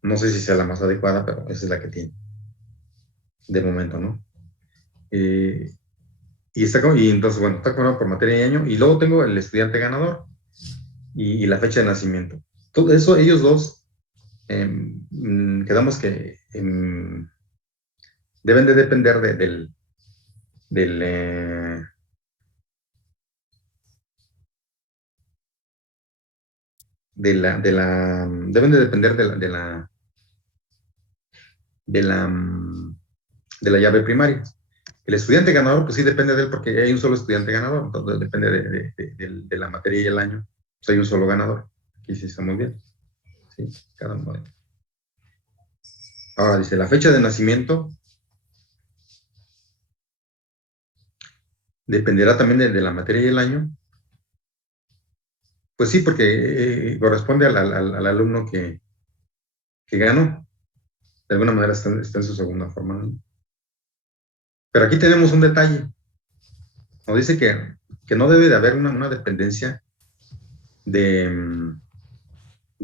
No sé si sea la más adecuada, pero esa es la que tiene, de momento, ¿no? Y entonces, bueno, está conformado por materia y año, y luego tengo el estudiante ganador y la fecha de nacimiento. Todo eso, ellos dos, quedamos que deben de depender del deben de depender de la, de la llave primaria. El estudiante ganador, pues sí depende de él porque hay un solo estudiante ganador, entonces depende de la materia y el año. Pues hay un solo ganador. Aquí sí estamos bien. Sí, cada modelo. Ahora dice, la fecha de nacimiento dependerá también de la materia y el año. Pues sí, porque corresponde al alumno que ganó. De alguna manera está en su segunda forma, ¿no? Pero aquí tenemos un detalle. Nos dice que no debe de haber una dependencia de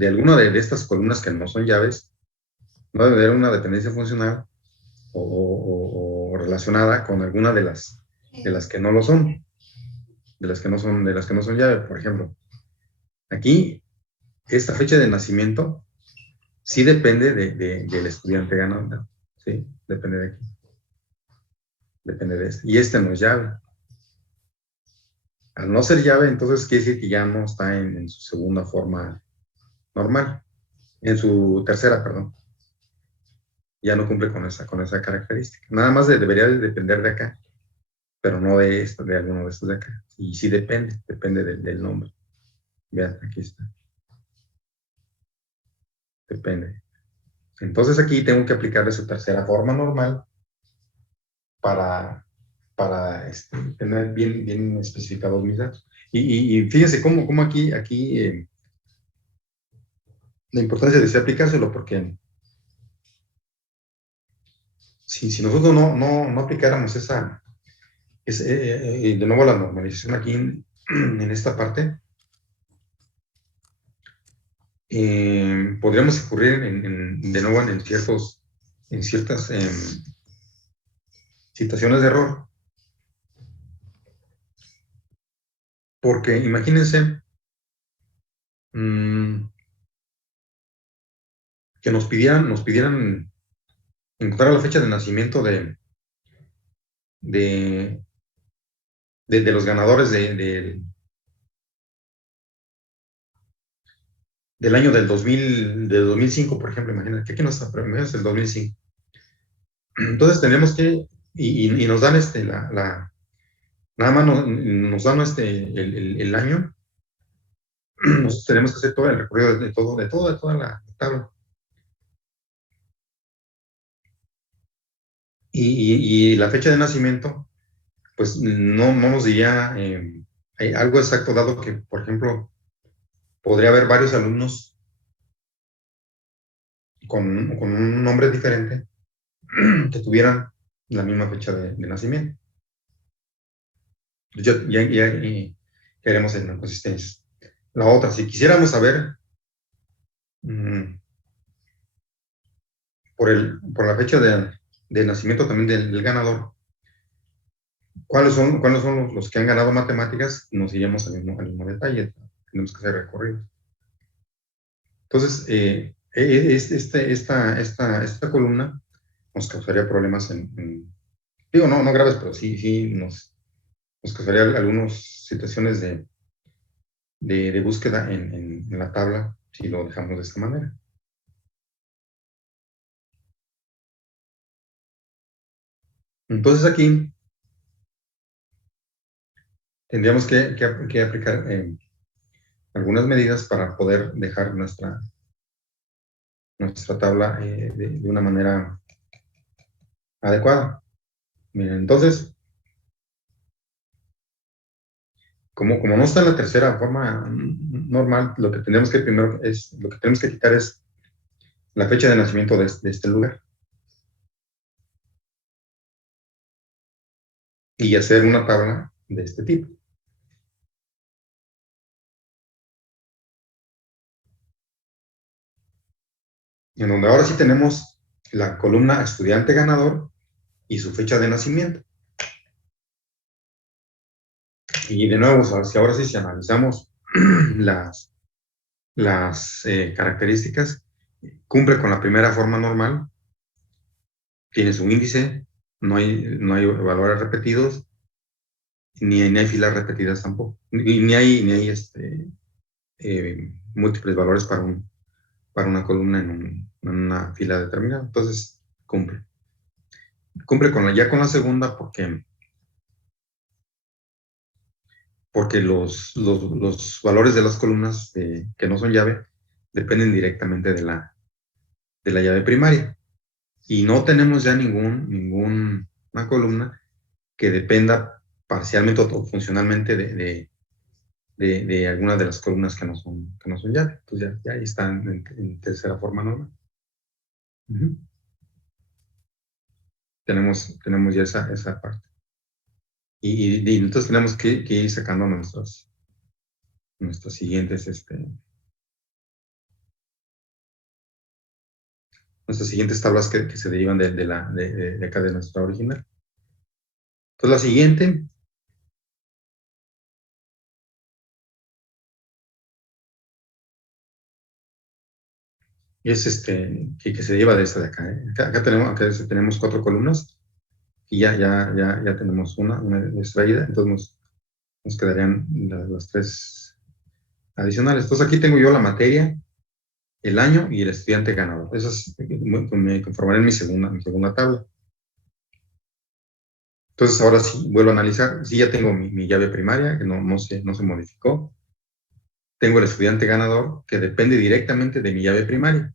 alguna de estas columnas que no son llaves. No debe haber una dependencia funcional o relacionada con alguna de las que no lo son, de las que no son llave. Por ejemplo, aquí esta fecha de nacimiento sí depende del estudiante ganador, ¿sí? Depende de aquí. Depende de este. Y este no es llave. Al no ser llave, entonces quiere decir que ya no está en su segunda forma normal, en su tercera, perdón. Ya no cumple con esa característica. Nada más debería de depender de acá, pero no de esto, de alguno de estos de acá. Y sí depende del nombre. Vean, aquí está. Depende. Entonces aquí tengo que aplicarle su tercera forma normal para tener bien especificados mis datos. Y fíjense cómo aquí la importancia de aplicárselo, porque si nosotros no aplicáramos de nuevo la normalización aquí en esta parte, podríamos ocurrir de nuevo en ciertas situaciones de error. Porque imagínense que nos pidieran encontrar la fecha de nacimiento de los ganadores del año del 2005, por ejemplo, imagínate, que aquí no está, pero es el 2005. Entonces tenemos que, y nos dan nada más nos dan el año, nosotros tenemos que hacer todo el recorrido de toda la tabla. Y la fecha de nacimiento, pues no nos diría algo exacto, dado que, por ejemplo, podría haber varios alumnos con un nombre diferente que tuvieran la misma fecha de nacimiento. Ya queremos en la consistencia. La otra, si quisiéramos saber por la fecha de nacimiento también del ganador, ¿cuáles son los que han ganado matemáticas? Nos iríamos al mismo detalle. Tenemos que hacer recorrido. Entonces, esta columna nos causaría problemas digo, no graves, pero sí nos causaría algunas situaciones de búsqueda en la tabla si lo dejamos de esta manera. Entonces aquí tendríamos que aplicar algunas medidas para poder dejar nuestra tabla de una manera adecuada. Miren, entonces, como no está en la tercera forma normal, lo que tenemos que quitar es la fecha de nacimiento de este lugar y hacer una tabla de este tipo. En donde ahora sí tenemos la columna estudiante ganador y su fecha de nacimiento. Y de nuevo, si analizamos las características, cumple con la primera forma normal, tiene su índice, no hay valores repetidos, ni hay filas repetidas tampoco, ni hay múltiples valores para una columna en una fila determinada. Entonces, cumple. Cumple ya con la segunda porque los valores de las columnas que no son llave dependen directamente de la llave primaria. Y no tenemos ya ninguna columna que dependa parcialmente o funcionalmente de alguna de las columnas que no son llave. Entonces ya ahí están en tercera forma normal. Tenemos ya esa parte. Y entonces tenemos que ir sacando nuestras siguientes tablas que se derivan de acá de nuestra original. Entonces la siguiente es que se deriva de esta de acá. Acá tenemos 4 columnas y ya tenemos una extraída, entonces nos quedarían las 3 adicionales. Entonces aquí tengo yo la materia, el año y el estudiante ganador. Esas me conformarán mi segunda tabla. Entonces ahora sí, vuelvo a analizar. Sí, ya tengo mi llave primaria, que no se modificó. Tengo el estudiante ganador, que depende directamente de mi llave primaria.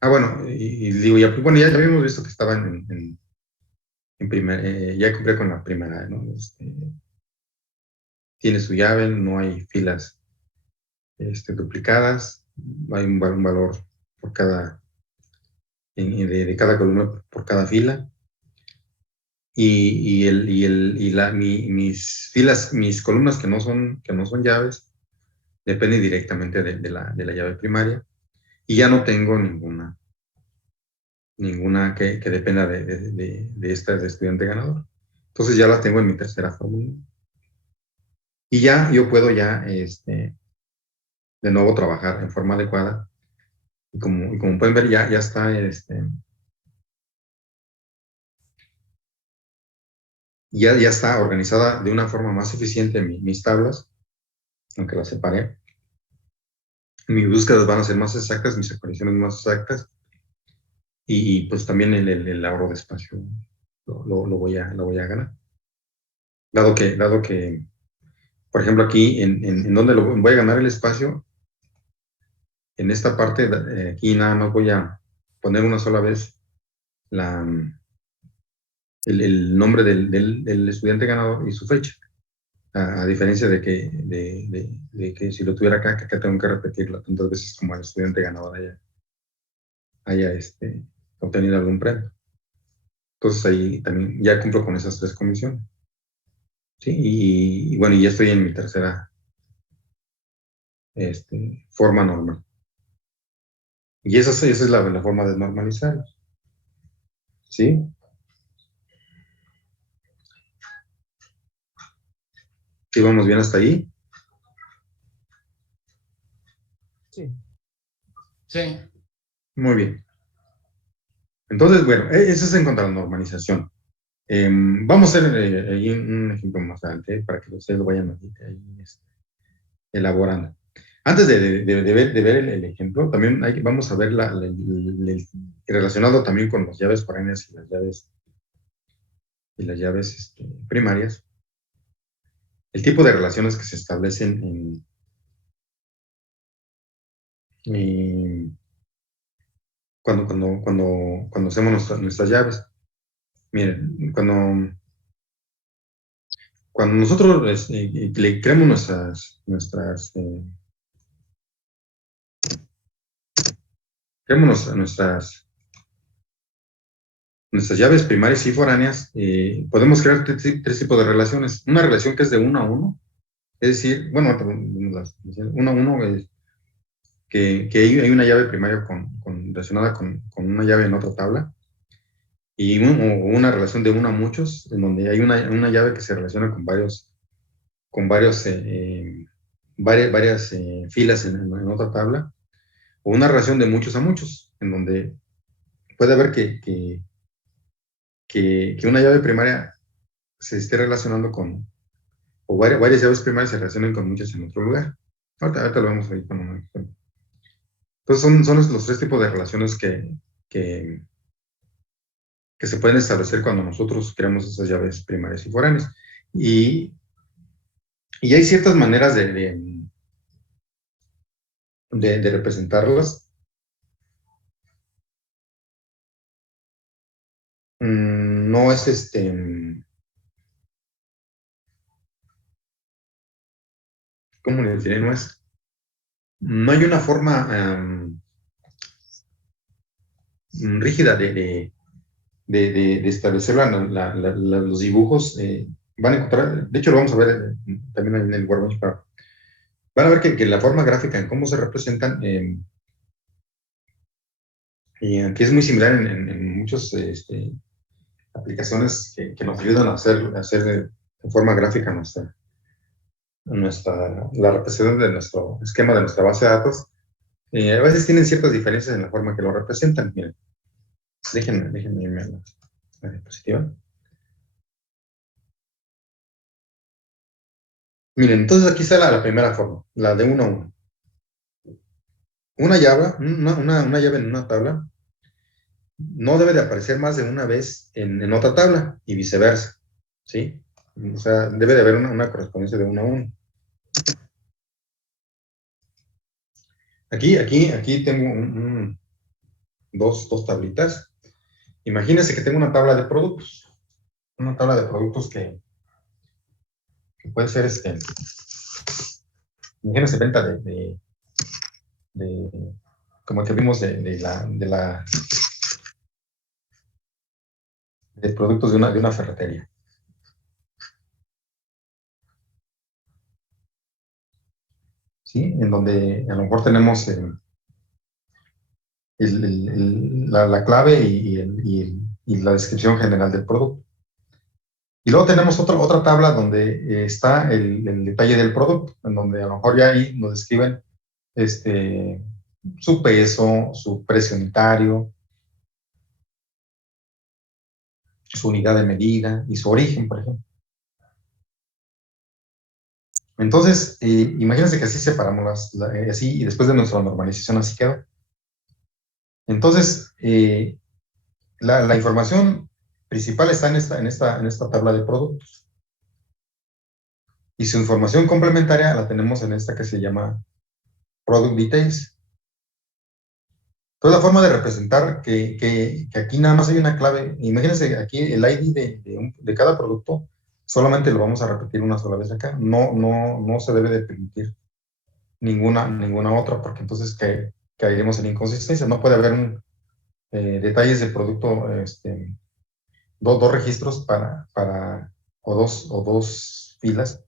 Bueno, y digo, ya habíamos visto que estaba en primer, ya cumplí con la primera, ¿no? Tiene su llave, no hay filas duplicadas, hay un valor por cada, de cada columna por cada fila. Mis filas, mis columnas que no son llaves, dependen directamente de la llave primaria. Y ya no tengo ninguna que dependa de esta de estudiante ganador. Entonces ya la tengo en mi tercera fórmula. Y ya yo puedo de nuevo trabajar en forma adecuada. Y como pueden ver, ya está ya está organizada de una forma más eficiente mis tablas, aunque las separé. mis búsquedas van a ser más exactas, mis actualizaciones más exactas, y pues también el ahorro de espacio lo voy a ganar. Dado que, por ejemplo, aquí, en donde voy a ganar el espacio, en esta parte, aquí nada más voy a poner una sola vez el nombre del estudiante ganador y su fecha. A diferencia de que si lo tuviera acá, que acá tengo que repetirlo tantas veces como el estudiante ganador haya obtenido algún premio. Entonces ahí también ya cumplo con esas tres comisiones. ¿Sí? Y bueno, ya estoy en mi tercera forma normal. Y esa es la forma de normalizar. ¿Sí? ¿Sí vamos bien hasta ahí? Sí. Sí. Muy bien. Entonces, bueno, eso es en cuanto a la normalización. Vamos a hacer ahí un ejemplo más adelante para que ustedes lo vayan ahí, elaborando. Antes de ver el ejemplo, también vamos a ver relacionado también con las llaves foráneas y las llaves primarias, el tipo de relaciones que se establecen cuando hacemos nuestras llaves. Miren, cuando nosotros le creamos nuestras llaves primarias y foráneas, podemos crear tres tipos de relaciones. Una relación que es de uno a uno, es decir, bueno, uno a uno es que hay una llave primaria relacionada con una llave en otra tabla, y o una relación de uno a muchos, en donde hay una llave que se relaciona con varias filas en otra tabla, o una relación de muchos a muchos, en donde puede haber que una llave primaria se esté relacionando o varias llaves primarias se relacionen con muchas en otro lugar. Ahorita lo vemos ahí con un ejemplo. Entonces son los tres tipos de relaciones que, que se pueden establecer cuando nosotros creamos esas llaves primarias y foráneas. Y hay ciertas maneras de representarlas. No es ¿cómo le diré? No hay una forma rígida de establecer los dibujos. Van a encontrar, de hecho lo vamos a ver también en el Workbench, van a ver que la forma gráfica en cómo se representan, y aquí es muy similar en muchas aplicaciones que nos ayudan a hacer de forma gráfica la representación de nuestro esquema de nuestra base de datos. A veces tienen ciertas diferencias en la forma que lo representan. Miren, déjenme irme a la diapositiva. Miren, entonces aquí está la primera forma, la de uno a uno. Una llave en una tabla no debe de aparecer más de una vez en otra tabla y viceversa, ¿sí? O sea, debe de haber una correspondencia de uno a uno. Aquí tengo dos tablitas. Imagínense que tengo una tabla de productos. Una tabla de productos que puede ser, imagínense venta de- como que vimos de productos de una ferretería. ¿Sí? En donde a lo mejor tenemos la clave y la descripción general del producto. Y luego tenemos otra tabla donde está el detalle del producto, en donde a lo mejor ya ahí nos describen su peso, su precio unitario, su unidad de medida y su origen, por ejemplo. Entonces, imagínense que así separamos así, y después de nuestra normalización así quedó. Entonces, la información principal está en esta tabla de productos. Y su información complementaria la tenemos en esta que se llama Product Details. Entonces, la forma de representar que aquí nada más hay una clave. Imagínense aquí el ID de cada producto, solamente lo vamos a repetir una sola vez acá. No se debe de permitir ninguna otra, porque entonces caeremos en inconsistencia. No puede haber detalles de producto, dos registros o dos filas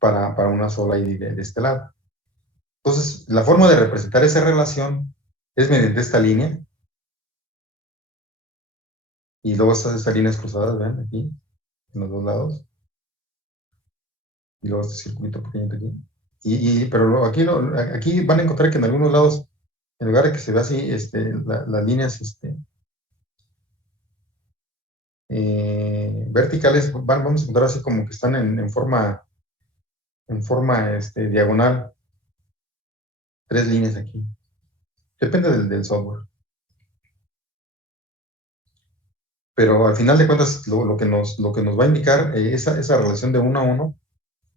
para una sola ID de este lado. Entonces, la forma de representar esa relación es mediante esta línea, y luego estas líneas cruzadas, ven aquí, en los dos lados, y luego este circulito pequeñito aquí. Pero aquí van a encontrar que en algunos lados, en lugar de que se vea así, las líneas verticales, vamos a encontrar así como que están en forma diagonal, 3 líneas aquí. Depende del software. Pero al final de cuentas, lo que nos va a indicar esa relación de 1 a 1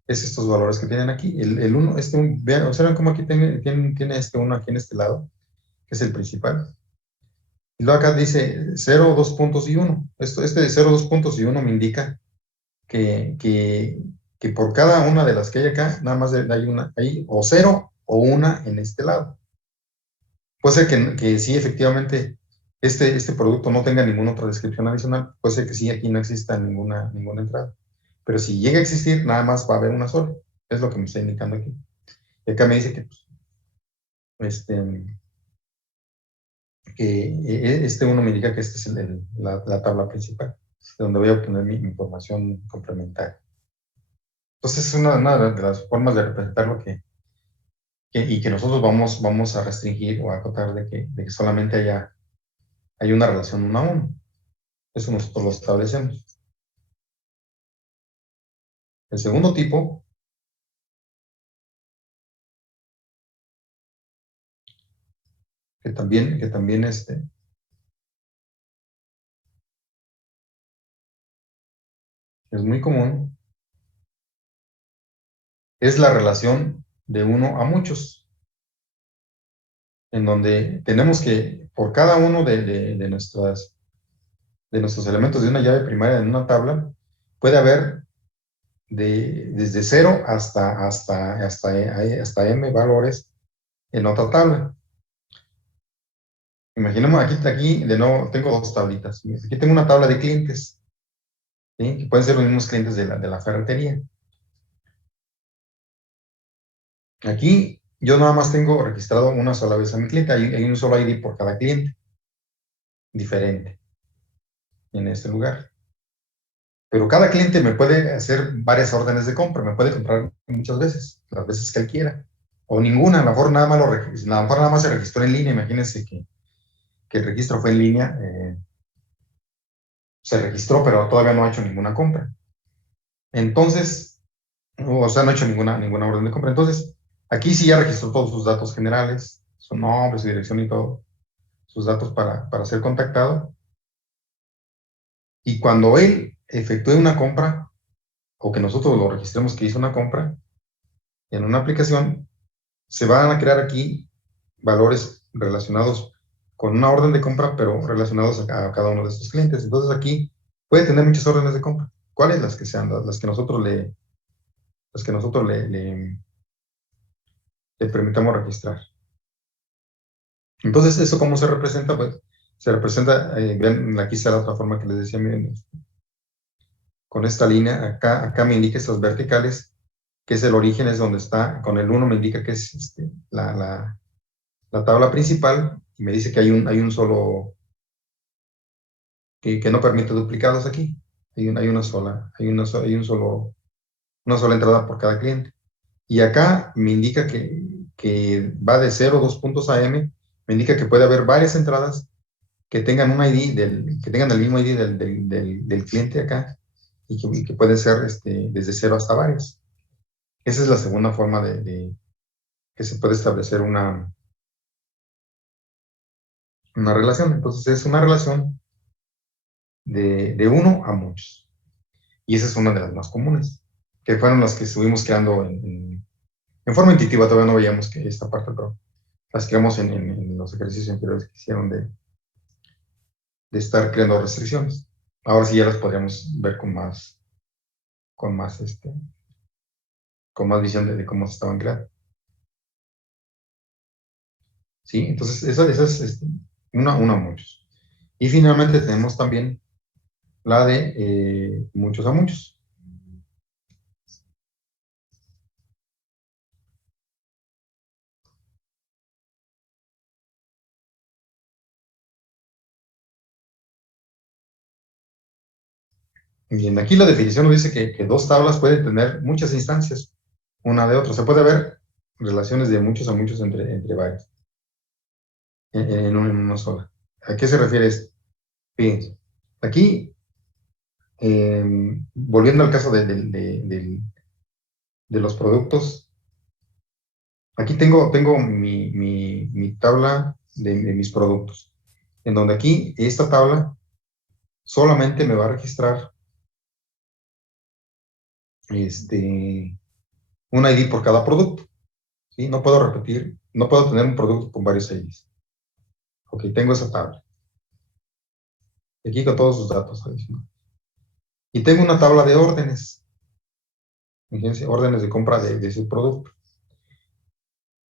es estos valores que tienen aquí. El 1, vean, observen cómo aquí tiene este 1 aquí en este lado, que es el principal. Y luego acá dice 0, 2 puntos y 1. Este de 0, 2 puntos y 1 me indica que por cada una de las que hay acá, nada más hay una, hay o 0 o 1 en este lado. Puede ser que sí, efectivamente, este producto no tenga ninguna otra descripción adicional. Puede ser que sí, aquí no exista ninguna entrada. Pero si llega a existir, nada más va a haber una sola. Es lo que me está indicando aquí. Y acá me dice que, este uno me indica que esta es la tabla principal, de donde voy a obtener mi información complementaria. Entonces, es una de las formas de representar lo y que nosotros vamos a restringir o a acotar de que solamente hay una relación 1 a 1. Eso nosotros lo establecemos. El segundo tipo que también es muy común, es la relación de 1 a muchos, en donde tenemos que, por cada uno de nuestros elementos de una llave primaria en una tabla, puede haber desde 0 hasta m valores en otra tabla. Imaginemos aquí de nuevo tengo dos tablitas. Aquí tengo una tabla de clientes, ¿sí? Que pueden ser los mismos clientes de la ferretería. Aquí yo nada más tengo registrado una sola vez a mi cliente. Hay un solo ID por cada cliente diferente en este lugar. Pero cada cliente me puede hacer varias órdenes de compra, me puede comprar muchas veces, las veces que él quiera. O ninguna, a lo mejor nada más se registró en línea. Imagínense que el registro fue en línea, se registró, pero todavía no ha hecho ninguna compra. Entonces, o sea, no ha hecho ninguna orden de compra. Entonces, aquí sí ya registró todos sus datos generales, su nombre, su dirección y todo, sus datos para ser contactado. Y cuando él efectúe una compra, o que nosotros lo registremos que hizo una compra en una aplicación, se van a crear aquí valores relacionados con una orden de compra, pero relacionados a cada uno de estos clientes. Entonces aquí puede tener muchas órdenes de compra. ¿Cuáles? Las que sean, las que nosotros le permitamos registrar. Entonces, ¿eso cómo se representa? Pues se representa, vean, aquí está la otra forma que les decía, miren, con esta línea, acá me indica estas verticales, que es el origen, es donde está, con el 1 me indica que es la tabla principal, y me dice que hay un solo, que no permite duplicados aquí. Hay una sola entrada por cada cliente. Y acá me indica que va de 0, 2 puntos a m, me indica que puede haber varias entradas que tengan un ID, que tengan el mismo ID del cliente acá, y que pueden ser desde 0 hasta varios. Esa es la segunda forma de que se puede establecer una relación. Entonces es una relación de uno a muchos. Y esa es una de las más comunes, que fueron las que estuvimos creando en forma intuitiva. Todavía no veíamos que esta parte, pero las creamos en los ejercicios anteriores que hicieron de estar creando restricciones. Ahora sí ya las podríamos ver con más, con más visión de cómo se estaban creando. ¿Sí? Entonces, esa es una a muchos. Y finalmente tenemos también la de muchos a muchos. Y aquí la definición nos dice que dos tablas pueden tener muchas instancias, una de otra. Se puede ver relaciones de muchos a muchos entre varios, en una sola. ¿A qué se refiere esto? Fíjense, aquí, volviendo al caso de los productos, aquí tengo mi tabla de mis productos, en donde aquí esta tabla solamente me va a registrar un ID por cada producto. ¿Sí? No puedo repetir, no puedo tener un producto con varios IDs. Ok, tengo esa tabla. Aquí con todos sus datos adicionales. Y tengo una tabla de órdenes. Fíjense, órdenes de compra de su producto.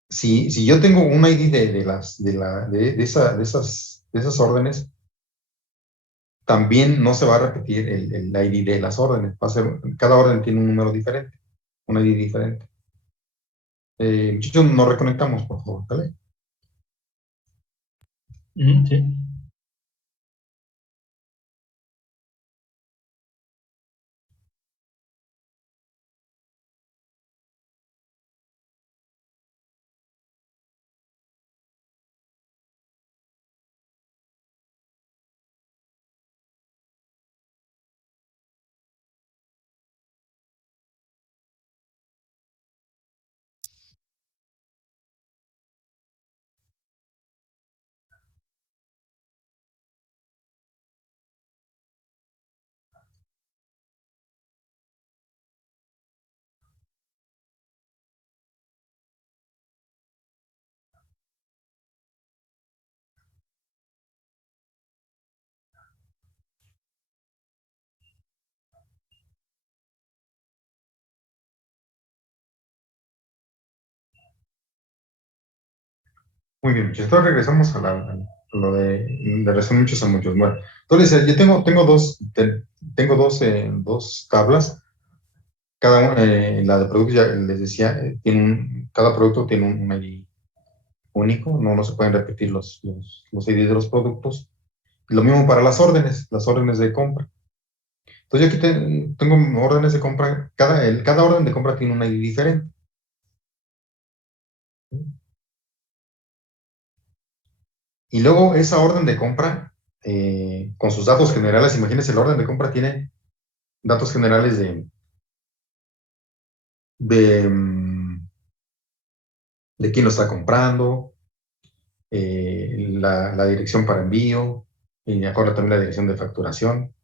Si yo tengo un ID de esas órdenes, también no se va a repetir el ID de las órdenes. Va a ser, cada orden tiene un número diferente, un ID diferente. Muchachos, nos reconectamos, por favor, ¿vale? Sí. Muy bien, muchachos. Entonces regresamos a lo de relación muchos a muchos. Bueno, entonces yo tengo dos tablas. Cada una, la de productos, ya les decía, cada producto tiene un ID único, no se pueden repetir los IDs de los productos. Y lo mismo para las órdenes de compra. Entonces yo aquí tengo órdenes de compra, cada orden de compra tiene un ID diferente. Y luego esa orden de compra, con sus datos generales, imagínense, el orden de compra tiene datos generales de, mm, de quién lo está comprando, la dirección para envío, y ahora también la dirección de facturación,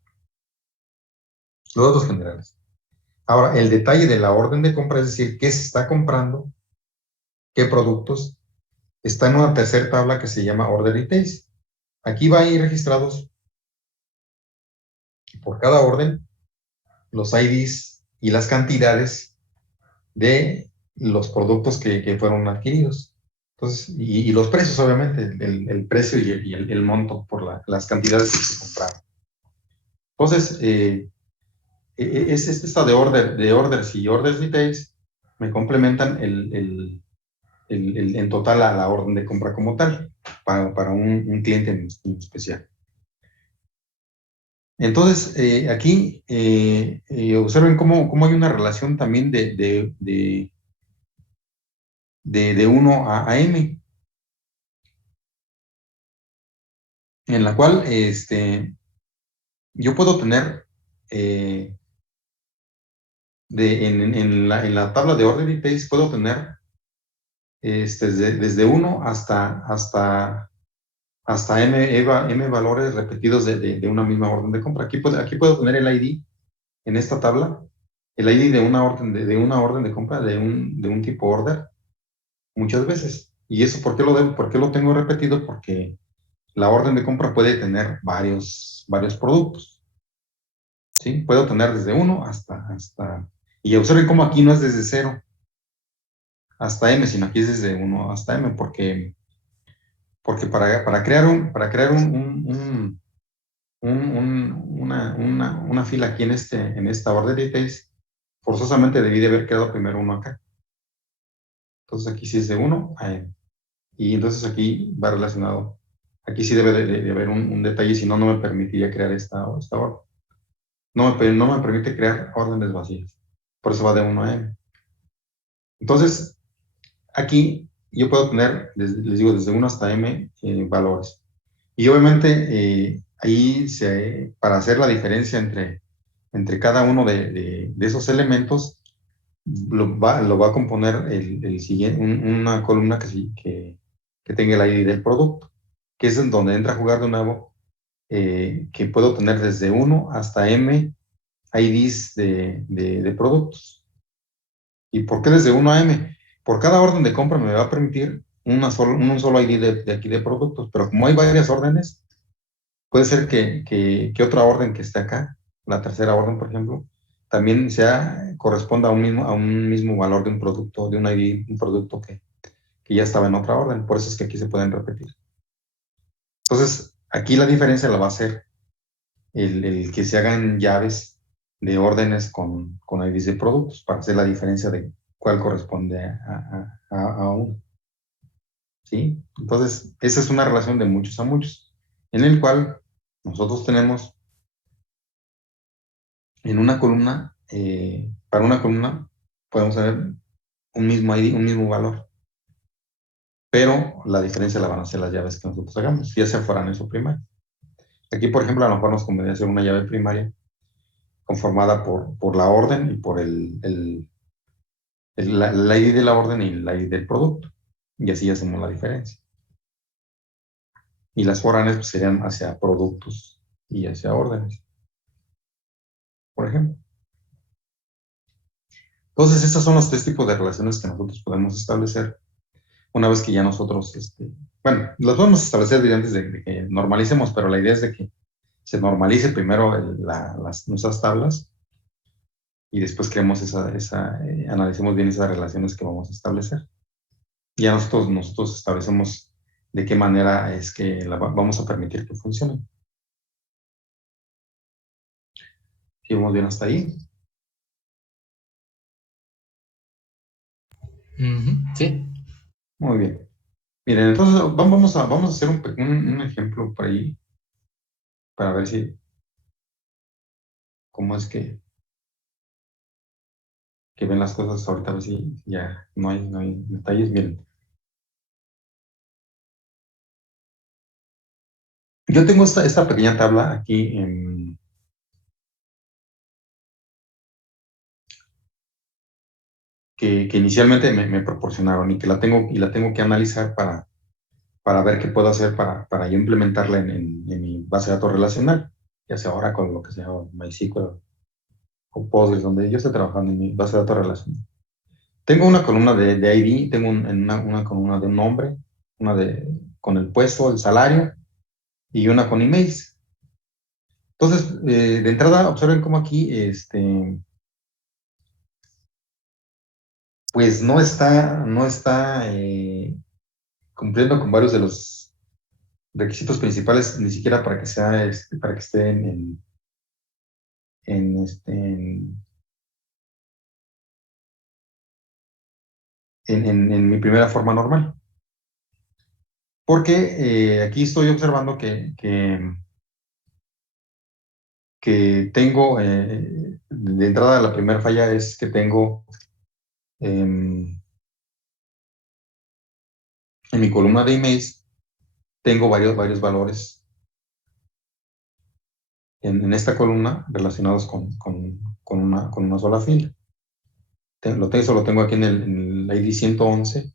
los datos generales. Ahora, el detalle de la orden de compra, es decir, qué se está comprando, qué productos, está en una tercera tabla que se llama Order Details. Aquí va a ir registrados por cada orden los IDs y las cantidades de los productos que fueron adquiridos. Entonces, y los precios, obviamente, el precio y el monto por las cantidades que se compraron. Entonces, es esta de orders y orders details me complementan en total a la orden de compra como tal, para un cliente en especial. Entonces, aquí observen cómo hay una relación también de 1 a m, en la cual yo puedo tener en la tabla de order details puedo tener desde 1 hasta m valores repetidos de una misma orden de compra. Aquí puedo tener el ID en esta tabla, el ID de una orden de una orden de compra de un tipo order muchas veces. ¿Y eso por qué lo tengo repetido? Porque la orden de compra puede tener varios productos, ¿sí? Puedo tener desde 1 y observen cómo aquí no es desde 0 hasta M, sino aquí es desde 1 hasta M, porque para crear una fila aquí en esta order details, forzosamente debí de haber creado primero uno acá. Entonces aquí sí es de 1 a M. Y entonces aquí va relacionado. Aquí sí debe de haber un detalle, si no, no me permitiría crear esta orden. No me permite crear órdenes vacías. Por eso va de 1 a M. Entonces, aquí yo puedo tener, les digo, desde 1 hasta M valores. Y obviamente ahí para hacer la diferencia entre cada uno de esos elementos, lo va a componer el siguiente, una columna que tenga el ID del producto, que es en donde entra a jugar de nuevo, que puedo tener desde 1 hasta M IDs de productos. ¿Y por qué desde 1 a M? Por cada orden de compra me va a permitir un solo ID de aquí de productos, pero como hay varias órdenes, puede ser que otra orden que esté acá, la tercera orden, por ejemplo, también corresponda a un mismo valor de un producto, de un ID, un producto que ya estaba en otra orden. Por eso es que aquí se pueden repetir. Entonces, aquí la diferencia la va a ser el que se hagan llaves de órdenes con IDs de productos para hacer la diferencia de cuál corresponde a uno. ¿Sí? Entonces, esa es una relación de muchos a muchos, en el cual nosotros tenemos en una columna, para una columna, podemos tener un mismo ID, un mismo valor, pero la diferencia la van a hacer las llaves que nosotros hagamos, ya sea foráneos o primarios. Aquí, por ejemplo, a lo mejor nos conviene hacer una llave primaria conformada por la orden y por la ID de la orden y la ID del producto. Y así hacemos la diferencia. Y las foráneas pues, serían hacia productos y hacia órdenes, por ejemplo. Entonces, estos son los 3 tipos de relaciones que nosotros podemos establecer una vez que ya nosotros, bueno, los podemos establecer antes de que normalicemos, pero la idea es de que se normalice primero nuestras tablas y después creemos analicemos bien esas relaciones que vamos a establecer. Ya nosotros establecemos de qué manera es que vamos a permitir que funcione. ¿Sí vamos bien hasta ahí? Sí. Muy bien. Miren, entonces vamos a hacer un ejemplo por ahí para ver cómo es que ven las cosas ahorita, a ver si ya no hay detalles. Miren, yo tengo esta pequeña tabla aquí que inicialmente me proporcionaron y que la tengo que analizar para ver qué puedo hacer para yo implementarla en mi base de datos relacional, ya sea Oracle, lo que sea, o MySQL o Postgres, donde yo estoy trabajando en mi base de datos relacional. Tengo una columna de ID, tengo una columna de un nombre, con el puesto, el salario, y una con emails. Entonces, de entrada, observen cómo aquí, pues no está cumpliendo con varios de los requisitos principales, ni siquiera para que para que esté en mi primera forma normal. Porque aquí estoy observando que tengo, de entrada, la primera falla es que tengo en mi columna de emails, tengo varios valores en esta columna relacionados con una sola fila. Eso lo tengo aquí en el ID 111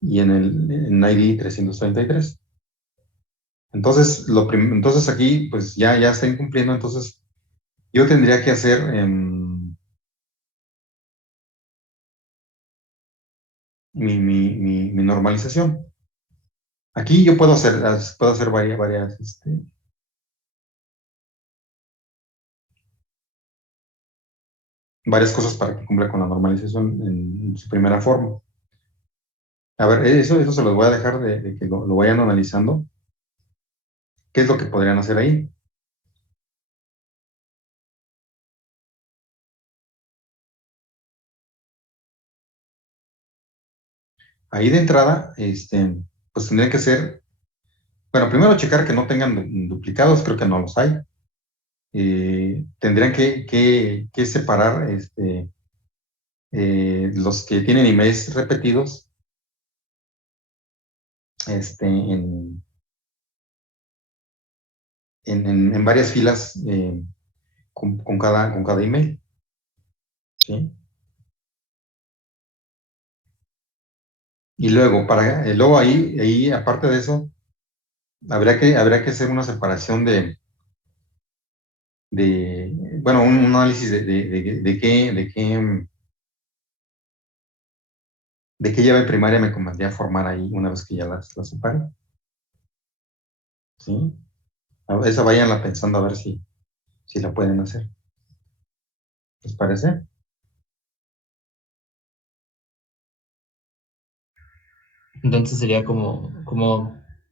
y en el ID 333. Entonces, entonces aquí, pues ya está incumpliendo, entonces yo tendría que hacer mi normalización. Aquí yo puedo hacer varias cosas para que cumpla con la normalización en su primera forma. A ver, eso se los voy a dejar de que lo vayan analizando. ¿Qué es lo que podrían hacer ahí? Ahí de entrada, pues tendrían que ser, bueno, primero checar que no tengan duplicados, creo que no los hay. Tendrían que separar los que tienen emails repetidos en varias filas con cada email. ¿Sí? Y luego, luego ahí, aparte de eso, habría que hacer una separación bueno, un análisis de qué llave primaria me convendría formar ahí una vez que ya las separe. ¿Sí? Esa váyanla pensando a ver si la pueden hacer. ¿Les parece? Entonces sería como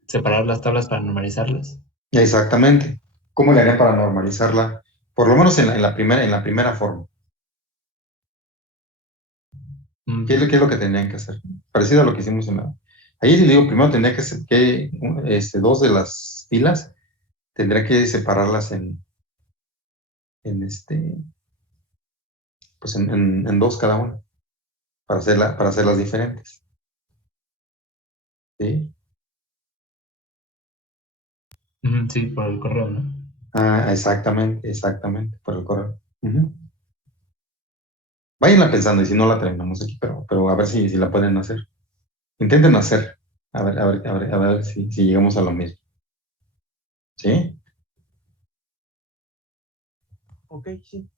separar las tablas para normalizarlas. Exactamente. ¿Cómo le harían para normalizarla? Por lo menos en la primera forma. ¿Qué es lo que tendrían que hacer? Parecido a lo que hicimos Ahí le digo, primero tendría que ser dos de las filas, tendría que separarlas pues en dos cada una, para hacerlas diferentes. ¿Sí? Sí, por el correo, ¿no? Ah, exactamente, por el correo. Váyanla pensando y si no la terminamos aquí, pero a ver si la pueden hacer. Intenten hacer, a ver si llegamos a lo mismo. ¿Sí? Ok, sí.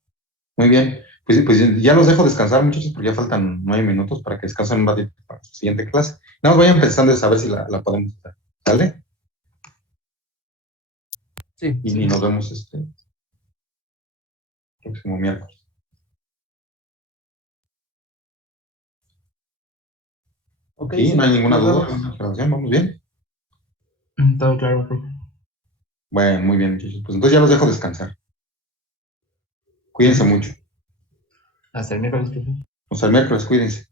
Muy bien. Pues ya los dejo descansar, muchachos, porque ya faltan 9 minutos para que descansen un ratito para su siguiente clase. Nada más vayan pensando en saber si la podemos hacer. ¿Sale? Sí. Y nos vemos próximo miércoles. Ok, Sí, no hay ninguna nos duda, vemos. ninguna aclaración, ¿vamos bien? Todo claro, profe. Bueno, muy bien, muchachos. Pues entonces ya los dejo descansar. Cuídense mucho. Hasta el miércoles, profe. Hasta el miércoles, cuídense.